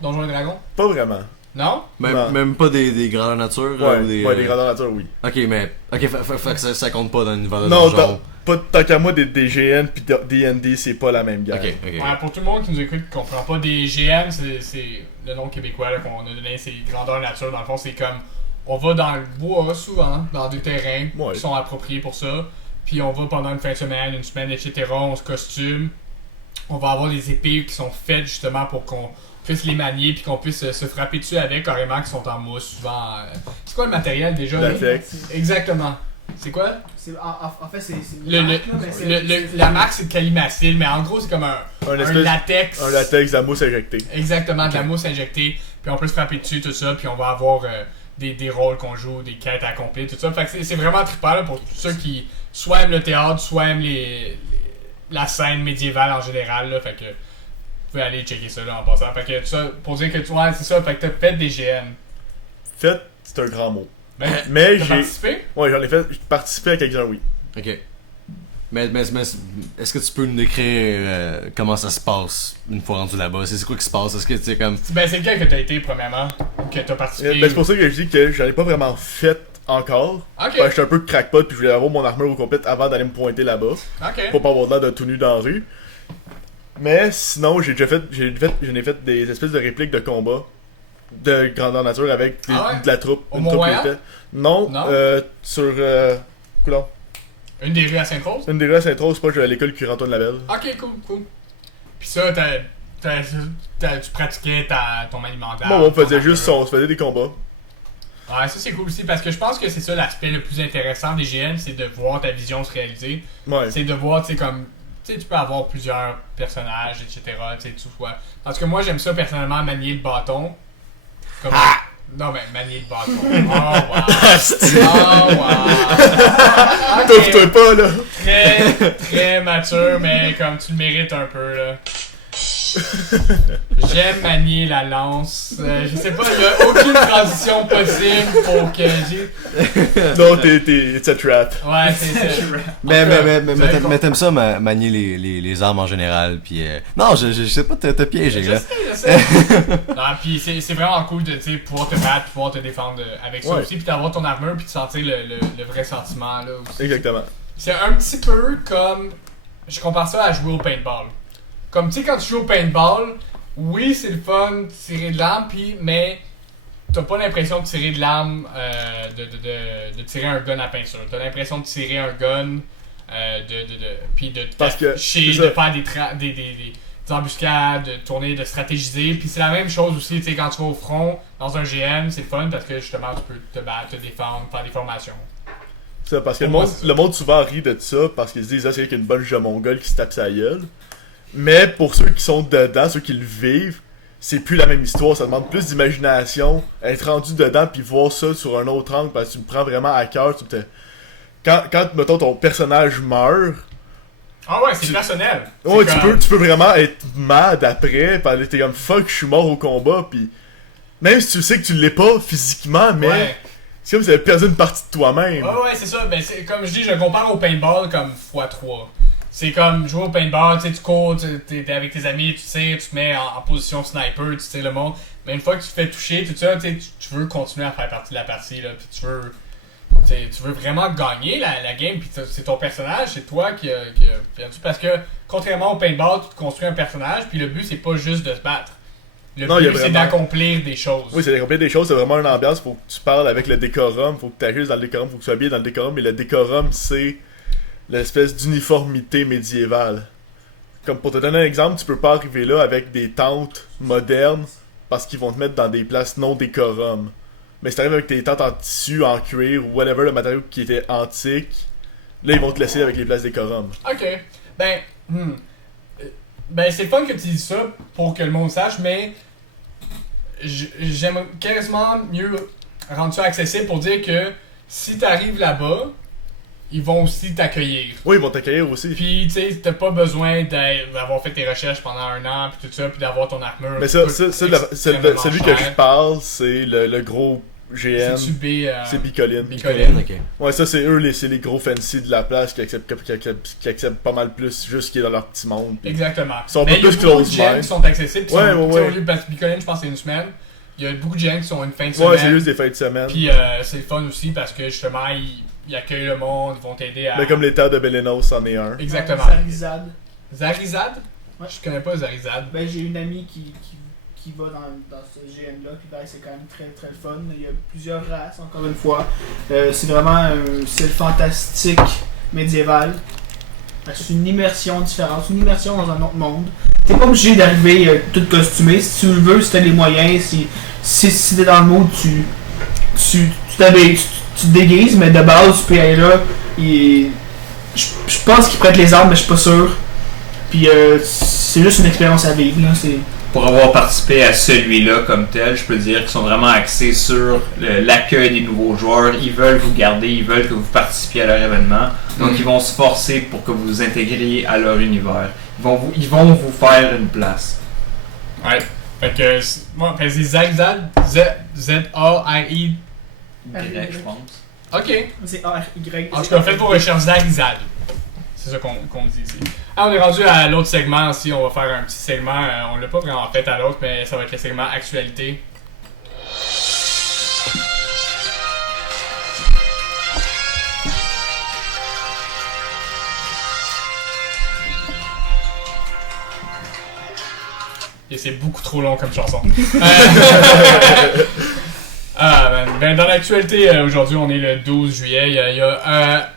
Donjon et dragon? Pas vraiment. Non? Non. Même pas des grandeurs nature? Ouais, ou des, ouais, des grandeurs nature, oui. Ok, mais. Ok, fait que ça compte pas dans l'univers de Non, donjon. pas tant qu'à moi, des GN pis D&D, c'est pas la même guerre. Ok. Ouais, pour tout le monde qui nous écoute, qui comprend pas, des GM, c'est le nom québécois là, qu'on a donné, c'est grandeur nature. Dans le fond, c'est comme on va dans le bois souvent, dans des terrains Ouais. qui sont appropriés pour ça. Puis on va pendant une fin de semaine, une semaine, etc. On se costume. On va avoir des épées qui sont faites justement pour qu'on puisse les manier puis qu'on puisse se frapper dessus avec carrément, qui sont en mousse souvent. C'est quoi le matériel déjà? là? Latex. Exactement. C'est quoi? En fait, c'est La marque c'est de Calimacil, mais en gros c'est comme un espèce- latex. Un latex, de la mousse injectée. Exactement, de la mousse injectée, puis on peut se frapper dessus, tout ça, puis on va avoir des rôles qu'on joue, des quêtes à accomplir, tout ça. Fait que c'est vraiment trippant là, pour tous ceux qui soit aiment le théâtre, soit aiment la scène médiévale en général. Là, fait que vous pouvez aller checker ça là, en passant. Fait que tout ça, pour dire que ouais, c'est ça, fait que t'as fait des GN. Fait, c'est un grand mot. Ben, Mais t'as j'ai. participé? Ouais, j'en ai fait. J'ai participé à quelques-uns, oui. Ok. Mais est-ce que tu peux nous décrire comment ça se passe une fois rendu là-bas? C'est quoi qui se passe? Est-ce que tu sais comme. Ben c'est lequel que t'as été premièrement? Ou que t'as participé? Ben, c'est pour ça que je dis que j'en ai pas vraiment fait encore. Ok, Ben, j'étais un peu crackpot puis je voulais avoir mon armure au complet avant d'aller me pointer là-bas. ok. Pour pas avoir l'air de tout nu dans la rue. Mais sinon, j'en ai fait des espèces de répliques de combat de grandeur nature avec de la troupe. Au une troupe Mont-Royal? complète. Non, Non? sur. Coulon. Une des rues à Sainte-Rose? Une des rues à Sainte-Rose, c'est pas l'école Curie-Antoine Labelle. Ok, cool. Puis ça, tu pratiquais ton alimentaire. Bon, on faisait ton juste armure. on se faisait des combats. Ouais, ça c'est cool aussi parce que je pense que c'est ça l'aspect le plus intéressant des GN, c'est de voir ta vision se réaliser. Ouais. C'est de voir, tu sais, comme. Tu sais, tu peux avoir plusieurs personnages, etc. Tu sais, tu vois. Parce que moi, j'aime ça personnellement manier le bâton. Comme. Non, mais manier le bâton. Oh, wow. Oh, wow. T'ouvre-toi pas, là. Très, très mature, mais comme tu le mérites un peu, là. J'aime manier la lance. Je sais pas, il y a aucune transition possible pour que j'ai. Non, it's a trap. Ouais, c'est. Mais t'aimes ça manier les armes en général, puis non, je sais pas te piéger, là. Je sais. Non, pis c'est vraiment cool de pouvoir te battre, pouvoir te défendre avec ça Ouais. aussi, pis d'avoir ton armure, pis de sentir le vrai sentiment là aussi. Exactement. C'est un petit peu comme. Je compare ça à jouer au paintball. Comme tu sais, quand tu joues au paintball, oui, c'est le fun de tirer de l'arme, mais t'as pas l'impression de tirer de l'arme, de tirer un gun à peinture. T'as l'impression de tirer un gun, puis de Parce que, t'afficher, c'est de ça. faire des embuscades, de tourner, de stratégiser. Puis c'est la même chose aussi, tu sais, quand tu vas au front, dans un GM, c'est le fun parce que justement, tu peux te battre, te défendre, faire des formations. Ça, parce que Pour moi, c'est ça. le monde souvent rit de ça parce qu'ils se disent, ah, c'est qu'une bonne jeu mongole qui se tape sa gueule. Mais pour ceux qui sont dedans, ceux qui le vivent, c'est plus la même histoire. Ça demande plus d'imagination, être rendu dedans puis voir ça sur un autre angle parce que tu me prends vraiment à cœur. Quand mettons, ton personnage meurt, Ah ouais, c'est personnel. ouais, C'est comme- tu peux vraiment être mad après. Parce que t'es comme fuck, je suis mort au combat. Puis même si tu sais que tu l'es pas physiquement, mais Ouais. c'est comme si t'avais perdu une partie de toi-même. Ouais, c'est ça. Ben, c'est, comme je dis, je le compare au paintball comme x3. C'est comme jouer au paintball, tu sais, tu cours, t'es avec tes amis, tu tires, tu te mets en position sniper, tu tires le monde. Mais une fois que tu te fais toucher, tout ça, tu veux continuer à faire partie de la partie, là, puis tu veux vraiment gagner la game, puis c'est ton personnage, c'est toi qui a perdu. Parce que, contrairement au paintball, tu te construis un personnage, puis le but, c'est pas juste de se battre. Le Non, il y a but, c'est vraiment- d'accomplir des choses. Oui, c'est d'accomplir des choses, c'est vraiment une ambiance. Faut que tu parles avec le décorum, faut que tu agisses dans le décorum, faut que tu sois bien dans le décorum. Et le décorum, c'est l'espèce d'uniformité médiévale. Comme pour te donner un exemple, tu peux pas arriver là avec des tentes modernes parce qu'ils vont te mettre dans des places non décorum. Mais si t'arrives avec tes tentes en tissu, en cuir ou whatever, le matériau qui était antique, là ils vont te laisser avec les places décorum. Ok. Ben, c'est fun que tu dises ça pour que le monde sache, mais j'aime quasiment mieux rendre ça accessible pour dire que si t'arrives là-bas, ils vont aussi t'accueillir. Oui, ils vont t'accueillir aussi. Puis, tu sais, t'as pas besoin d'avoir fait tes recherches pendant un an, puis tout ça, puis d'avoir ton armure. Mais qui ça, coûte celui extrêmement que cher. je parle, c'est le gros GN. C'est-tu C'est Bicoline. Bicoline. Ok. Ouais, ça c'est eux, c'est les gros fancy de la place qui acceptent pas mal plus juste ce qui est dans leur petit monde. Puis Exactement. Ils sont un Mais peu il y a plus beaucoup de close gens mind. qui sont accessibles. Qui Ouais, sont, ouais, tu sais, ouais. au lieu de parce que Bicoline, je pense que c'est une semaine. Il y a beaucoup de gens qui sont une fin de semaine. Ouais, c'est juste des fins de semaine. Puis c'est le fun aussi parce que justement, ils accueillent le monde, ils vont t'aider à. Mais comme les terres de Belenos, c'en est un. Exactement. Zarizad. Zarizad? Ouais. Je connais pas Zarizad. Ben, j'ai une amie qui va dans ce GN-là, puis ben, c'est quand même très très le fun. Il y a plusieurs races, encore une fois. C'est vraiment un style fantastique médiéval. C'est une immersion différente, une immersion dans un autre monde. T'es pas obligé d'arriver tout costumé. Si tu le veux, si t'as les moyens, si t'es dans le mood, tu t'habilles, tu te déguises, mais de base, tu peux y aller là. Je pense qu'ils prêtent les armes, mais je suis pas sûr. Puis c'est juste une expérience à vivre. Là. Pour avoir participé à celui-là comme tel, je peux dire qu'ils sont vraiment axés sur l'accueil des nouveaux joueurs. Ils veulent vous garder, ils veulent que vous participiez à leur événement. Donc ils vont se forcer pour que vous vous intégriez à leur univers. Ils vont vous faire une place. Ouais. Fait que, moi, c'est Zarizad, Z-A-R-I. Direct, je pense. Ok. C'est A-R-Y. En tout cas, faites vos recherches Zarizad. C'est ça qu'on dit ici. Ah, on est rendu à l'autre segment aussi. On va faire un petit segment. On l'a pas vraiment fait à l'autre, mais ça va être le segment actualité. Et c'est beaucoup trop long comme chanson. Ben, dans l'actualité, aujourd'hui, on est le 12 juillet. Il y a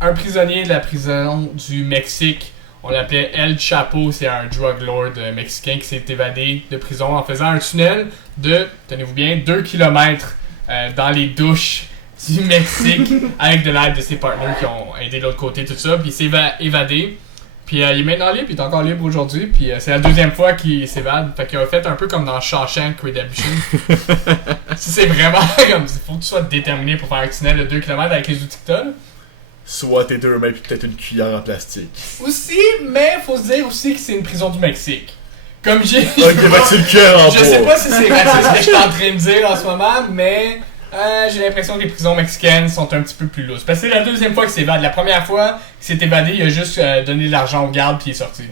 un prisonnier de la prison du Mexique. On l'appelait El Chapo. C'est un drug lord mexicain qui s'est évadé de prison en faisant un tunnel de, tenez-vous bien, 2 km dans les douches du Mexique avec de l'aide de ses partenaires qui ont aidé de l'autre côté, tout ça. Puis il s'est évadé. Puis il est maintenant libre, puis il est encore libre aujourd'hui. Puis c'est la deuxième fois qu'il s'évade. Fait qu'il a fait un peu comme dans Shawshank Redemption. C'est vraiment comme, il faut que tu sois déterminé pour faire un tunnel de 2 km avec les outils que t'as. Soit tes 2 mains puis peut-être une cuillère en plastique. Aussi, mais faut se dire aussi que c'est une prison du Mexique. Comme j'ai... Ok, fait que c'est le cœur en bois. Je sais pas si c'est raciste ce que je suis en train de dire en ce moment, mais j'ai l'impression que les prisons mexicaines sont un petit peu plus lousses. Parce que c'est la deuxième fois qu'il s'évade. La première fois qu'il s'est évadé, il a juste donné de l'argent aux gardes puis il est sorti.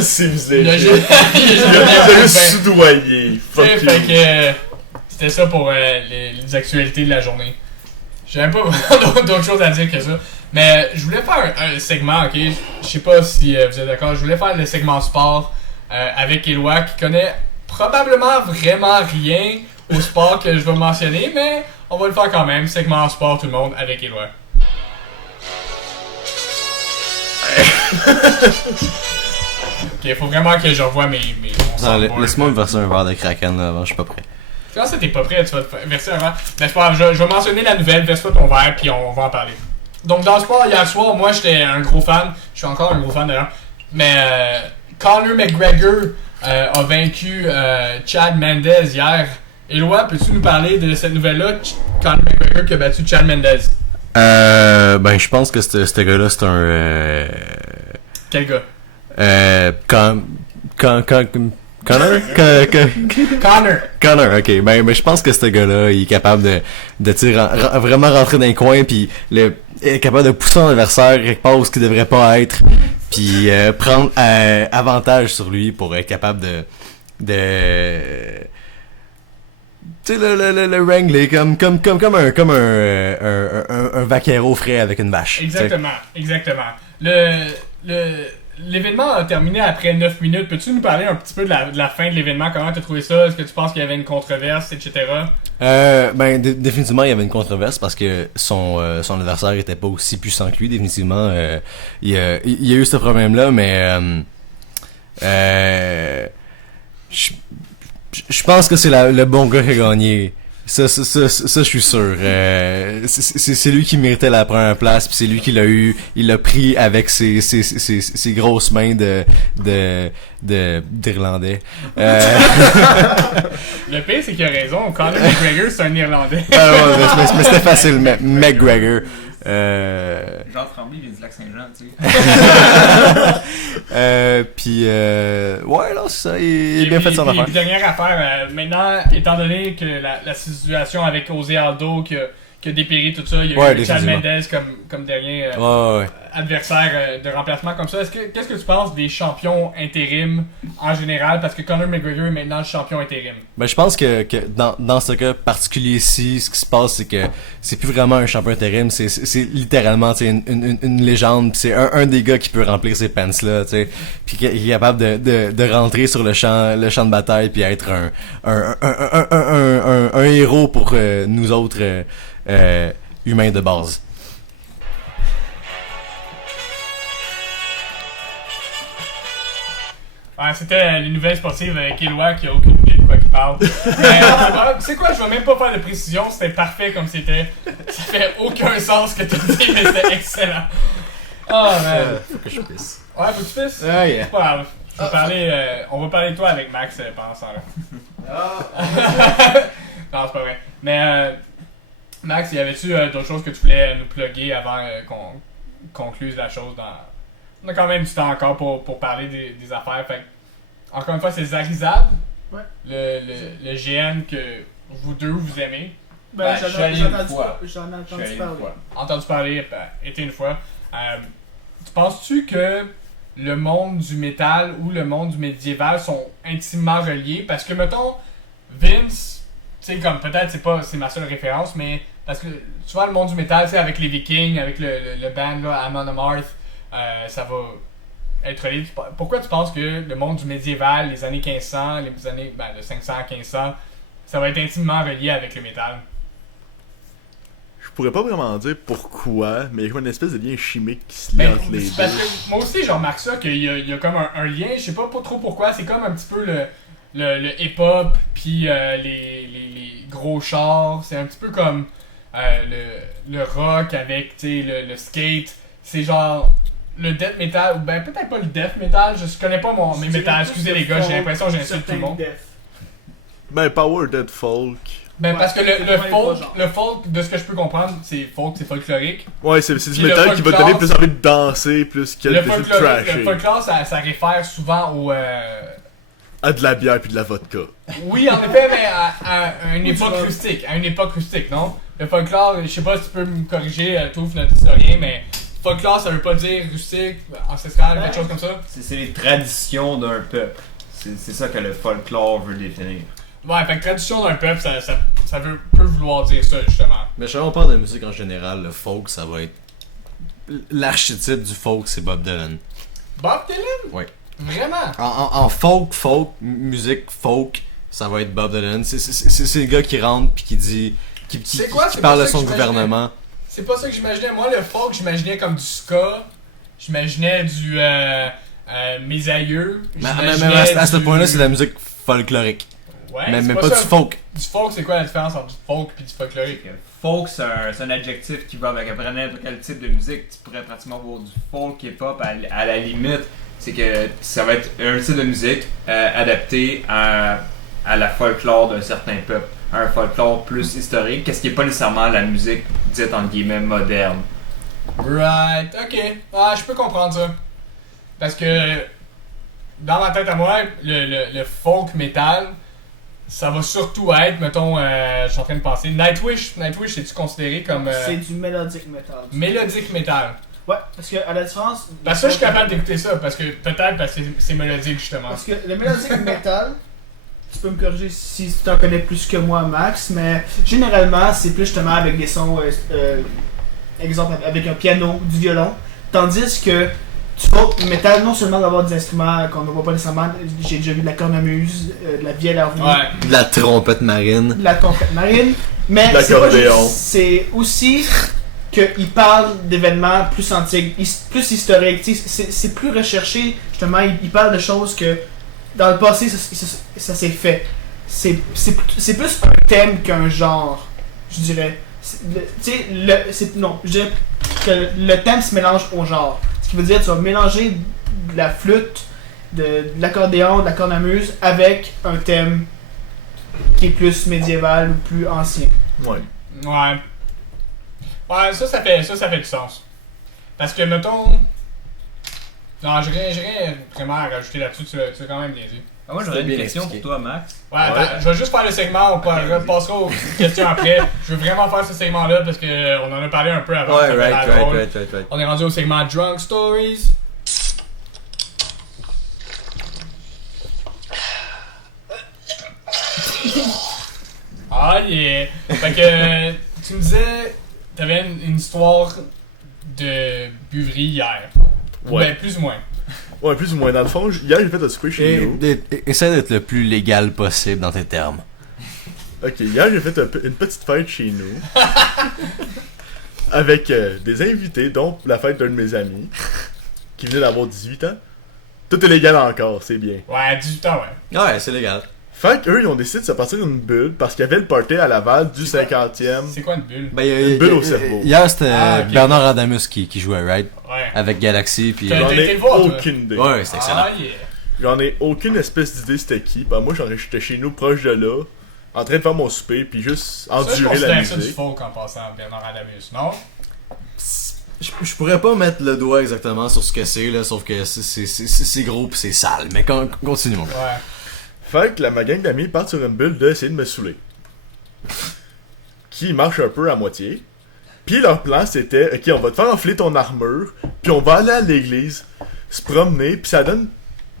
C'est visé. Il a juste soudoyé. Fuck you. Fait que c'était ça pour les actualités de la journée. J'avais pas vraiment d'autres choses à dire que ça. Mais je voulais faire un segment, ok? Je sais pas si vous êtes d'accord. Je voulais faire le segment sport avec Éloi qui connaît probablement vraiment rien au sport que je vais mentionner, mais on va le faire quand même. Segment sport, tout le monde, avec Éloi. Ok, faut vraiment que je revoie mon soundboard. Laisse-moi me verser un verre de Kraken là, avant, je suis pas prêt. Quand ça t'es pas prêt, tu vas te verser un verre. Mais c'est pas grave, je vais mentionner la nouvelle, verse-toi ton verre, puis on va en parler. Donc dans le sport, hier soir, moi j'étais un gros fan, je suis encore un gros fan d'ailleurs, mais Conor McGregor a vaincu Chad Mendes hier. Éloi, peux-tu nous parler de cette nouvelle-là, Conor McGregor qui a battu Chad Mendes? Ben je pense que ce gars-là c'est un... Quel gars? Connor? Connor, ok. Ben, je pense que ce gars-là, il est capable de vraiment rentrer dans les coins, puis est capable de pousser son adversaire quelque part où ce qu'il devrait pas être, puis prendre avantage sur lui pour être capable de tu sais, le wrangler comme un vaquero frais avec une vache. Exactement. L'événement a terminé après 9 minutes. Peux-tu nous parler un petit peu de la fin de l'événement? Comment tu as trouvé ça? Est-ce que tu penses qu'il y avait une controverse, etc.? Ben, définitivement, il y avait une controverse parce que son adversaire était pas aussi puissant que lui. Définitivement, il y a eu ce problème-là, mais je pense que c'est le bon gars qui a gagné. Ça, je suis sûr. C'est lui qui méritait la première place, puis c'est lui qui l'a eu. Il l'a pris avec ses grosses mains d'Irlandais. Le pire, c'est qu'il a raison. Conor McGregor, c'est un Irlandais. Mais c'était facile, McGregor. Jean Tremblay vient du Lac-Saint-Jean, tu sais. Puis ouais, là, c'est ça, il a bien fait son affaire. Puis dernière affaire, maintenant, étant donné que la situation avec José Aldo qui a dépéri tout ça, il y a eu Chad Mendes comme dernier adversaire de remplacement comme ça. Qu'est-ce que tu penses des champions intérim en général? Parce que Conor McGregor est maintenant le champion intérim. Ben, je pense que dans ce cas particulier-ci, ce qui se passe, c'est que c'est plus vraiment un champion intérim, c'est littéralement une légende, pis c'est un des gars qui peut remplir ces pants-là, tu sais, puis qui est capable de rentrer sur le champ de bataille puis être un héros pour nous autres humains de base. Ouais, c'était les nouvelles sportives avec Éloi qui a aucune idée de quoi il parle. Tu sais quoi, je vais même pas faire de précision, c'était parfait comme c'était. Ça fait aucun sens ce que tu dis, mais c'était excellent. Oh man. Faut que je pisse. Ouais, faut que tu pisses? Ah, yeah. C'est pas grave. On va parler de toi avec Max pendant ce temps-là. Non, c'est pas vrai. Mais Max, y avait-tu d'autres choses que tu voulais nous plugger avant qu'on concluse la chose dans... On a quand même du temps encore pour parler des affaires. Fait que, encore une fois, c'est Zarizad, Ouais. le GN que vous deux vous aimez. Ben, je suis allé une fois. J'en ai entendu Je suis allé une parler. fois. Entendu parler, été une fois. Tu penses-tu que le monde du métal ou le monde du médiéval sont intimement reliés? Parce que, mettons, Vince, tu sais, comme peut-être c'est ma seule référence, mais parce que tu vois, le monde du métal, tu sais, avec les Vikings, avec le band là, Amon Amarth, ça va être libre. Pourquoi tu penses que le monde du médiéval, les années 1500, les années de 500 à 1500, ça va être intimement relié avec le métal? Je pourrais pas vraiment dire pourquoi, mais il y a comme une espèce de lien chimique qui se lie entre les c'est parce deux. que moi aussi, je remarque ça, qu'il y a comme un lien, je sais pas trop pourquoi, c'est comme un petit peu le hip-hop, puis les gros chars, c'est un petit peu comme le rock avec le skate, c'est genre le death metal, ou ben peut-être pas le death metal, je connais pas mes métal, excusez les gars, j'ai l'impression que j'insulte tout le monde. Ben, Power Dead Folk. Ben Ouais, parce que c'est vraiment les trois le folk, de ce que je peux comprendre, c'est folklorique. Ouais, c'est Puis du le métal qui va te donner folklore, plus envie de danser, plus que Le de folklore, trasher. ça réfère souvent au... À de la bière puis de la vodka. Oui, en effet, mais à une Ou du époque rock. rustique. À une époque rustique, non? Le folklore, je sais pas si tu peux me corriger, Touf, notre historien, mais folklore, ça veut pas dire rustique, ancestral, quelque chose comme ça? C'est les traditions d'un peuple. C'est ça que le folklore veut définir. Ouais, fait que tradition d'un peuple, ça peut vouloir dire ça, justement. Mais je on parle de musique en général, le folk, ça va être. L'archétype du folk, c'est Bob Dylan. Bob Dylan? Oui. Vraiment? En musique folk, ça va être Bob Dylan. C'est le gars qui rentre puis qui dit. Qui C'est quoi? qui C'est parle pas de ça son que j'imaginais. gouvernement. C'est pas ça que j'imaginais. Moi, le folk, j'imaginais comme du ska. J'imaginais du mes aïeux. Mais J'imaginais à ce du- point-là, c'est de la musique folklorique. Ouais, mais c'est pas ça. du folk. Du folk, c'est quoi la différence entre du folk et du folklorique? Folk, c'est un adjectif qui va avec à peu près n'importe quel type de musique. Tu pourrais pratiquement voir du folk hip-hop à la limite. C'est que ça va être un style de musique adapté à la folklore d'un certain peuple. Un folklore plus historique, qu'est-ce qui n'est pas nécessairement la musique dite entre guillemets moderne. Right, ok. Ah, je peux comprendre ça. Parce que dans ma tête à moi, le folk metal, ça va surtout être, mettons, je suis en train de penser, Nightwish. Nightwish, c'est-tu considéré comme C'est du melodic metal. mélodique metal? Ouais, parce que à la différence. Parce que ça, je suis capable d'écouter ça, parce que peut-être parce que c'est mélodique, justement. Parce que le melodic metal, tu peux me corriger si tu en connais plus que moi, Max, mais généralement, c'est plus justement avec des sons, exemple, avec un piano, du violon. Tandis que tu vas au métal, non seulement d'avoir des instruments qu'on ne voit pas nécessairement, j'ai déjà vu de la cornemuse, de la vielle à harmonie, Ouais. De la trompette marine. de la trompette marine, mais c'est pas L'accordéon. juste, c'est aussi qu'il parle d'événements plus antiques, plus historiques, tu sais, c'est plus recherché, justement, il parle de choses que dans le passé ça s'est fait. C'est plus un thème qu'un genre, je dirais. Non, je dirais que le thème se mélange au genre. Ce qui veut dire que tu vas mélanger de la flûte, de l'accordéon, de la cornemuse avec un thème qui est plus médiéval ou plus ancien. Ouais. Ouais. Ouais, ça fait du sens. Parce que, mettons... Non, j'ai rien vraiment à rajouter là-dessus, tu l'as quand même bien dit. Ah, moi j'aurais C'était une bien question expliqué. pour toi, Max. Ouais, attends, je vais juste faire le segment, on passera aux questions après. Je veux vraiment faire ce segment-là parce qu'on en a parlé un peu avant. ça avait l'air drôle. right. On est rendu au segment Drunk Stories. Ah yeah! Fait que tu me disais, t'avais une histoire de buverie hier. Ouais. Ben, plus ou moins. Ouais, plus ou moins. Dans le fond, hier, j'ai fait un souper chez nous. Essaie d'être le plus légal possible dans tes termes. Ok, hier, j'ai fait une petite fête chez nous. Avec des invités, dont la fête d'un de mes amis, qui venait d'avoir 18 ans. Tout est légal encore, c'est bien. Ouais, 18 ans, ouais. Ouais, c'est légal. Fait qu'eux, ils ont décidé de se partir une bulle parce qu'il y avait le party à Laval du 50e. C'est quoi une bulle? Ben, Une bulle au cerveau. Hier, c'était Ah, ok. Bernard Adamus qui jouait, right? Ouais. Avec Galaxy, puis... T'as J'en été ai le voir, toi? aucune idée. Ouais, c'est excellent. Ah yeah. J'en ai aucune espèce d'idée c'était qui. Ben, moi, j'étais chez nous, proche de là, en train de faire mon souper, puis juste Ça, je endurer la considère ça du musique. folk en passant, Bernard Adamus, non? Je pourrais pas mettre le doigt exactement sur ce que c'est, là, sauf que c'est gros pis c'est sale. Mais continue, mon gars. Ouais. Fait que ma gang d'amis part sur une bulle d'essayer de me saouler. Qui marche un peu à moitié. Puis leur plan c'était, ok, on va te faire enfler ton armure, puis on va aller à l'église, se promener, puis ça donne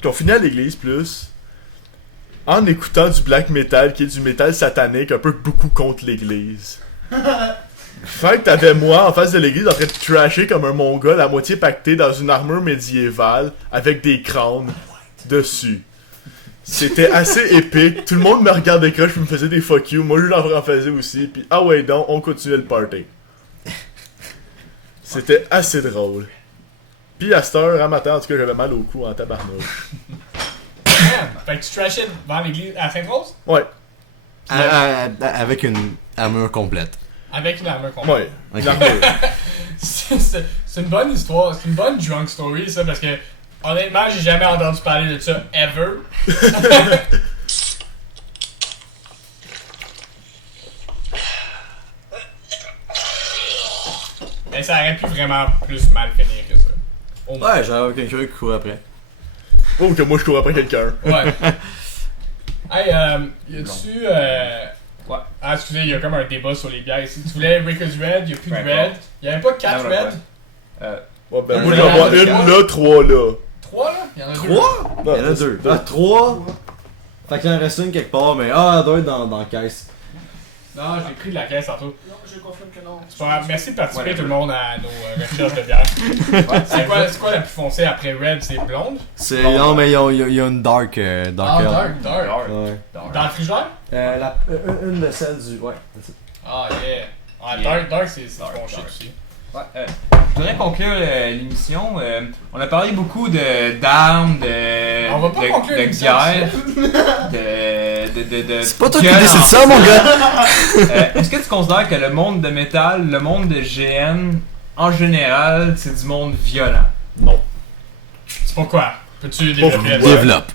qu'on finit à l'église plus en écoutant du black metal, qui est du métal satanique, un peu beaucoup contre l'église. Fait que t'avais moi en face de l'église en train de trasher comme un mongol à moitié pacté dans une armure médiévale avec des crânes dessus. C'était assez épique. Tout le monde me regardait croche puis me faisait des fuck you. Moi, je en faisais aussi. Puis ah ouais donc, on continuait le party. C'était assez drôle. Puis à cette heure, à matin, en tout cas, j'avais mal au cou en tabarnouche. Fait que tu trashais devant l'église à Sainte-Rose? Ouais, Avec une armure complète. Avec une armure complète. ouais. Ok. L'armure. C'est une bonne histoire, c'est une bonne drunk story ça, parce que honnêtement, j'ai jamais entendu parler de ça, ever. Mais ça aurait pu vraiment plus mal finir que ça. Au moins. Ouais, j'avais quelqu'un qui courait après. Oh, que moi je cours après quelqu'un. Ouais. Hey, y a-tu. Ouais. Ah, excusez, il y a comme un débat sur les bières ici. Tu voulais Ricker's Red, il y a plus de Peu Red. importe. Il y avait pas 4 Non, Red. Ouais, ben Un moi je vais Red, avoir un une Red. là, 3 là. 3 là? Il y en a 2. 3? Il y en a 2. Ah, 3? Fait qu'il en reste une quelque part, mais elle doit être dans la caisse. Non, j'ai pris de la caisse tantôt. Non, je confirme que non. C'est pas grave. Merci de participer Ouais. tout le monde à nos recherches de bière. C'est quoi la plus foncée après Red? C'est blonde? C'est... Non, mais il y a une dark... dark ale. Dark. Ouais. Dans le frigidaire? Une de celles du... Ouais. Ah, yeah. Ah, Yeah. Dark, c'est Dark, bon shit dark. aussi. Ouais, je voudrais conclure l'émission. On a parlé beaucoup d'armes, On va pas conclure de l'émission, bière, de C'est pas toi qui gueule décide en- ça, mon gars! Est-ce que tu considères que le monde de métal, le monde de GN, en général, c'est du monde violent? Non. C'est pourquoi? Peux-tu développer là-dessus? Développe.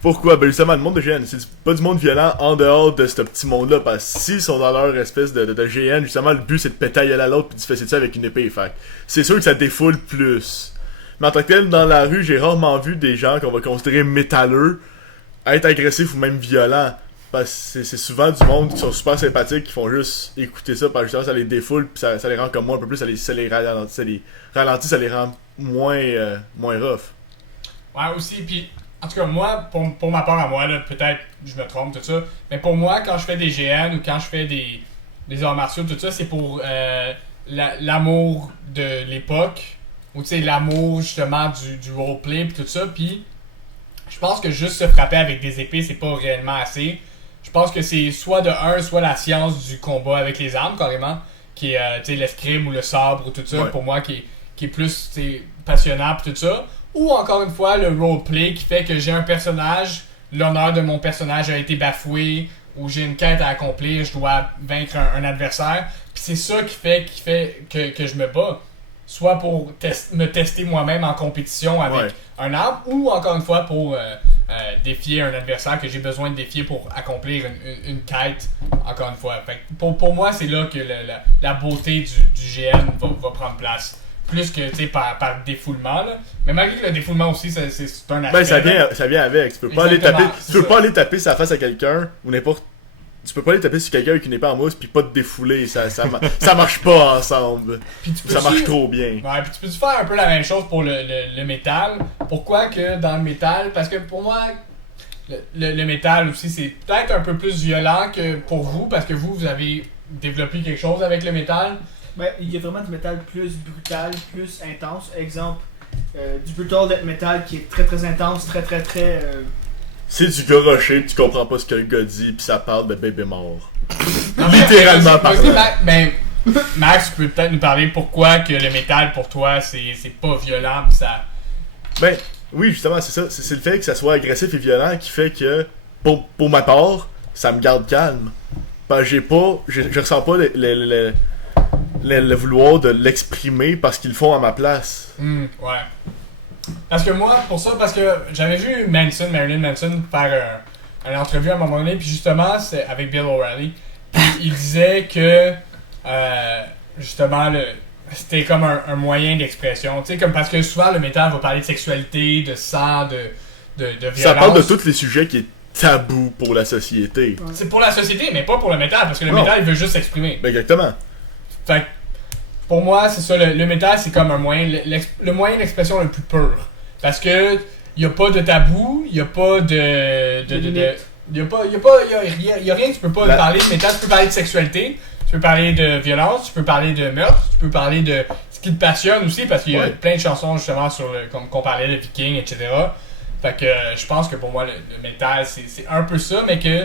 Pourquoi? Ben justement, le monde de GN, c'est pas du monde violent en dehors de ce petit monde-là, parce que s'ils sont dans leur espèce de GN, justement, le but c'est de péter à gueule à l'autre pis de se fesser ça avec une épée, fait que c'est sûr que ça défoule plus. Mais en tant que tel, dans la rue, j'ai rarement vu des gens qu'on va considérer métalleux être agressifs ou même violents. Parce que c'est souvent du monde qui sont super sympathiques, qui font juste écouter ça, parce que justement ça les défoule, pis ça les rend comme moi un peu plus, ça les ralentit, ça les rend moins rough. Ouais, aussi, puis en tout cas, moi, pour ma part à moi, là, peut-être je me trompe, tout ça, mais pour moi, quand je fais des GN ou quand je fais des arts martiaux, tout ça, c'est pour l'amour de l'époque, ou tu sais, l'amour justement du roleplay, pis tout ça, puis je pense que juste se frapper avec des épées, c'est pas réellement assez. Je pense que c'est soit de un, soit la science du combat avec les armes, carrément, qui est, tu sais, l'escrime ou le sabre ou tout ça, Ouais. pour moi, qui est plus, tu sais, passionnant pis tout ça. Ou encore une fois, le roleplay qui fait que j'ai un personnage, l'honneur de mon personnage a été bafoué, ou j'ai une quête à accomplir, je dois vaincre un adversaire. Puis c'est ça qui fait que je me bats. Soit pour me tester moi-même en compétition avec Ouais. un arbre, ou encore une fois pour défier un adversaire que j'ai besoin de défier pour accomplir une quête, encore une fois. Fait que pour moi, c'est là que la beauté du GN va prendre place. Plus que, tu sais, par défoulement, là. Mais malgré que le défoulement aussi, c'est un aspect. Ben ça là. vient avec. Tu peux pas aller Exactement, taper. c'est Tu peux ça. pas aller taper sa face à quelqu'un ou n'importe. Tu peux pas aller taper sur quelqu'un avec une épée en mousse puis pas te défouler. Ça marche pas ensemble. Puis tu peux Ça marche aussi- trop bien. Ouais, puis tu peux faire un peu la même chose pour le métal. Pourquoi que dans le métal? Parce que pour moi, le métal aussi, c'est peut-être un peu plus violent que pour vous, parce que vous avez développé quelque chose avec le métal. Ben, il y a vraiment du métal plus brutal, plus intense. Exemple, du brutal death metal qui est très très intense, très. C'est du gars rocher pis tu comprends pas ce que le gars dit pis ça parle de bébé mort. Non, mais- Littéralement vas-y, parlant. Max, tu peux peut-être nous parler pourquoi que le métal pour toi c'est pas violent pis ça. Ben, oui, justement, c'est ça. C'est le fait que ça soit agressif et violent qui fait que, pour ma part, ça me garde calme. Parce que je ressens pas le vouloir de l'exprimer parce qu'ils le font à ma place. Ouais. Parce que moi, parce que j'avais vu Marilyn Manson faire une entrevue à un moment donné, puis justement, c'est avec Bill O'Reilly. Puis il disait que, justement, c'était comme un moyen d'expression. Tu sais, comme parce que souvent le métal va parler de sexualité, de sang, de violence. Ça parle de tous les sujets qui est tabou pour la société. C'est pour la société, mais pas pour le métal, parce que le Non. métal, il veut juste s'exprimer. Ben, exactement. Fait que, pour moi, c'est ça, le métal, c'est comme un moyen, le moyen d'expression le plus pur. Parce que, y a pas de tabou, y a pas de limite. y a rien que tu peux pas La- parler de métal, tu peux parler de sexualité, tu Tu peux parler de violence, tu peux parler de meurtre, tu peux parler de ce qui te passionne aussi, parce qu'il y a Ouais. plein de chansons justement sur comme qu'on parlait de Vikings, etc. Fait que je pense que pour moi, le métal, c'est un peu ça, mais que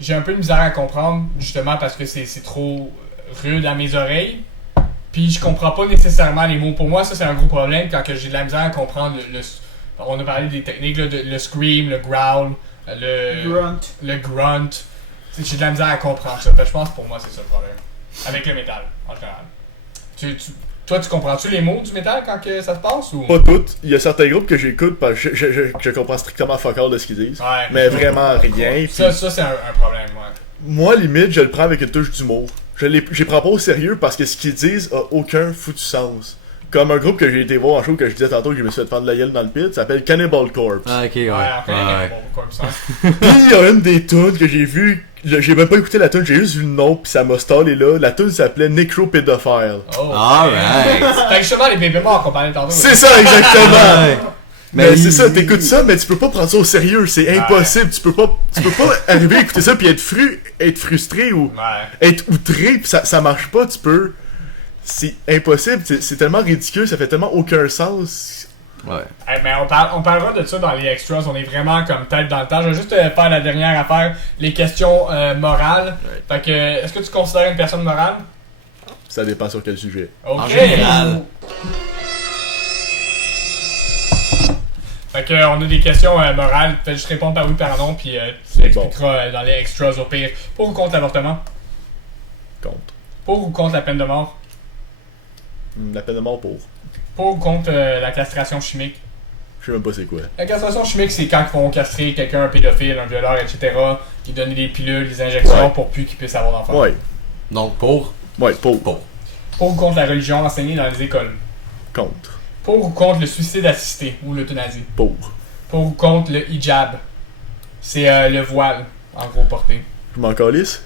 j'ai un peu de misère à comprendre, justement parce que c'est trop rude à mes oreilles. Puis je comprends pas nécessairement les mots. Pour moi, ça c'est un gros problème quand que j'ai de la misère à comprendre on a parlé des techniques, là, le scream, le growl, Grunt. le grunt. J'ai de la misère à comprendre ça. Fait que je pense que pour moi c'est ça le problème. Avec le métal, en général. Toi, tu comprends-tu les mots du métal quand que ça se passe ou? Pas toutes. Il y a certains groupes que j'écoute parce que je comprends strictement fuck all de ce qu'ils disent. Ouais. Mais vraiment rien. Ça c'est un problème, ouais. Moi, limite, je le prends avec une touche d'humour. Je les prends pas au sérieux parce que ce qu'ils disent a aucun foutu sens. Comme un groupe que j'ai été voir en show que je disais tantôt que je me suis fait prendre la gueule dans le pit, ça s'appelle Cannibal Corpse. Ah, ok, ouais. Ouais, après, Ouais. bon, comme ça. Puis il y a une des tunes que j'ai vu, j'ai même pas écouté la tune, j'ai juste vu le nom puis ça m'a stallé là. La tune s'appelait Necropédophile. Oh. Alright. Fait que justement, les bébés morts qu'on parlait tantôt. C'est ça exactement. Ouais. Mais c'est il- ça, t'écoutes ça, mais tu peux pas prendre ça au sérieux, c'est impossible. Tu peux pas arriver à écouter ça puis être frustré ou Ouais. être outré puis ça marche pas. Tu peux, c'est impossible. C'est tellement ridicule, ça fait tellement aucun sens. Ouais. Hey, mais on parlera de ça dans les extras, on est vraiment comme tête dans le temps. Je vais juste faire la dernière affaire, les questions morales. Ouais. Fait que, est-ce que tu considères une personne morale? Ça dépend sur quel sujet. Ok. En général. Fait que, on a des questions morales, fais juste répondre par oui par non, puis tu expliqueras dans les extras au pire. Pour ou contre l'avortement? Contre. Pour ou contre la peine de mort? La peine de mort pour. Pour ou contre la castration chimique? Je sais même pas c'est quoi. La castration chimique, c'est quand ils font castrer quelqu'un, un pédophile, un violeur, etc. Ils donnent des pilules, des injections Ouais. pour plus qu'il puisse avoir d'enfants. Ouais. Donc, pour. Ouais, pour. Pour. Pour ou contre la religion enseignée dans les écoles? Contre. Pour ou contre le suicide assisté ou l'euthanasie? Pour. Pour ou contre le hijab? C'est le voile, en gros, porté. Je m'en calisse.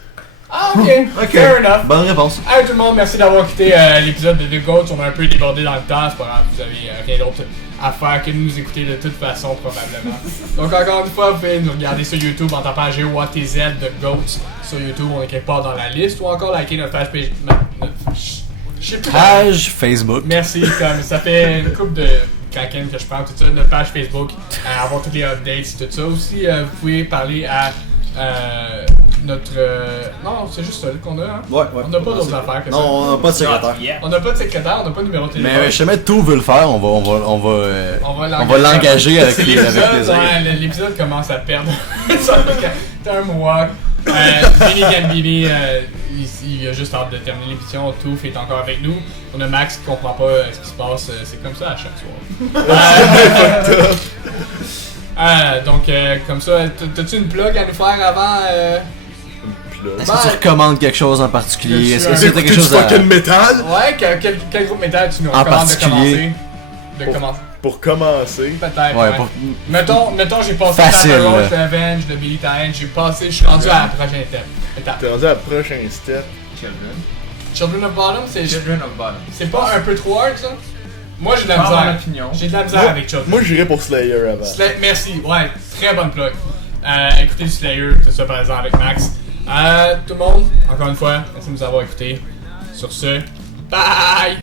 Ah, ok. Ok. Fair enough. Bonne réponse. Hey tout le monde, merci d'avoir écouté l'épisode de The Goats. On a un peu débordé dans le temps, c'est pas grave, vous avez rien d'autre à faire que de nous écouter de toute façon, probablement. Donc, encore une fois, vous pouvez nous regarder sur YouTube en tapant GOATZ The Goats sur YouTube, on est quelque part dans la liste, ou encore liker notre page. Je sais plus. Page Facebook. Merci, comme ça fait une couple de kraken que je prends, tout ça, notre page Facebook, avoir tous les updates, tout ça. Aussi, vous pouvez parler à notre. Non, c'est juste ça qu'on a, hein? Ouais, On n'a pas d'autres affaires que ça. Non, on n'a pas de secrétaire. Yeah. On n'a pas de secrétaire, on n'a pas de numéro de téléphone. Mais je sais tout veut le faire, on va l'engager avec L'épisode, plaisir. ouais, l'épisode commence à perdre. T'as un mois. Vinny Gambini, il a juste hâte de terminer l'émission. Touf est encore avec nous. On a Max qui comprend pas ce qui se passe. C'est comme ça à chaque soir. Donc, comme ça, t'as-tu une plug à nous faire avant? Puis là. Est-ce que tu recommandes quelque chose en particulier? Est-ce que t'as Écoutez quelque du chose à... fucking métal. Ouais, quel groupe métal tu nous En recommandes de particulier. commencer? De Pour- commencer. Pour commencer. Peut-être. Ouais, Ouais. pour... Mettons, j'ai passé Facile, Thunder Road, là. Revenge de Billy Talent, je suis rendu à la prochaine étape. T'es rendu à la prochaine step. Children. Children of Bottom, Children of Bottom. c'est pas un peu trop hard ça? Moi j'ai de la Pas mon misère. opinion. J'ai de la misère avec Children. Moi, j'irais pour Slayer avant. Merci, ouais, très bonne plug. Écoutez du Slayer, tout ça par exemple avec Max. Tout le monde, encore une fois, merci de nous avoir écoutés. Sur ce, bye!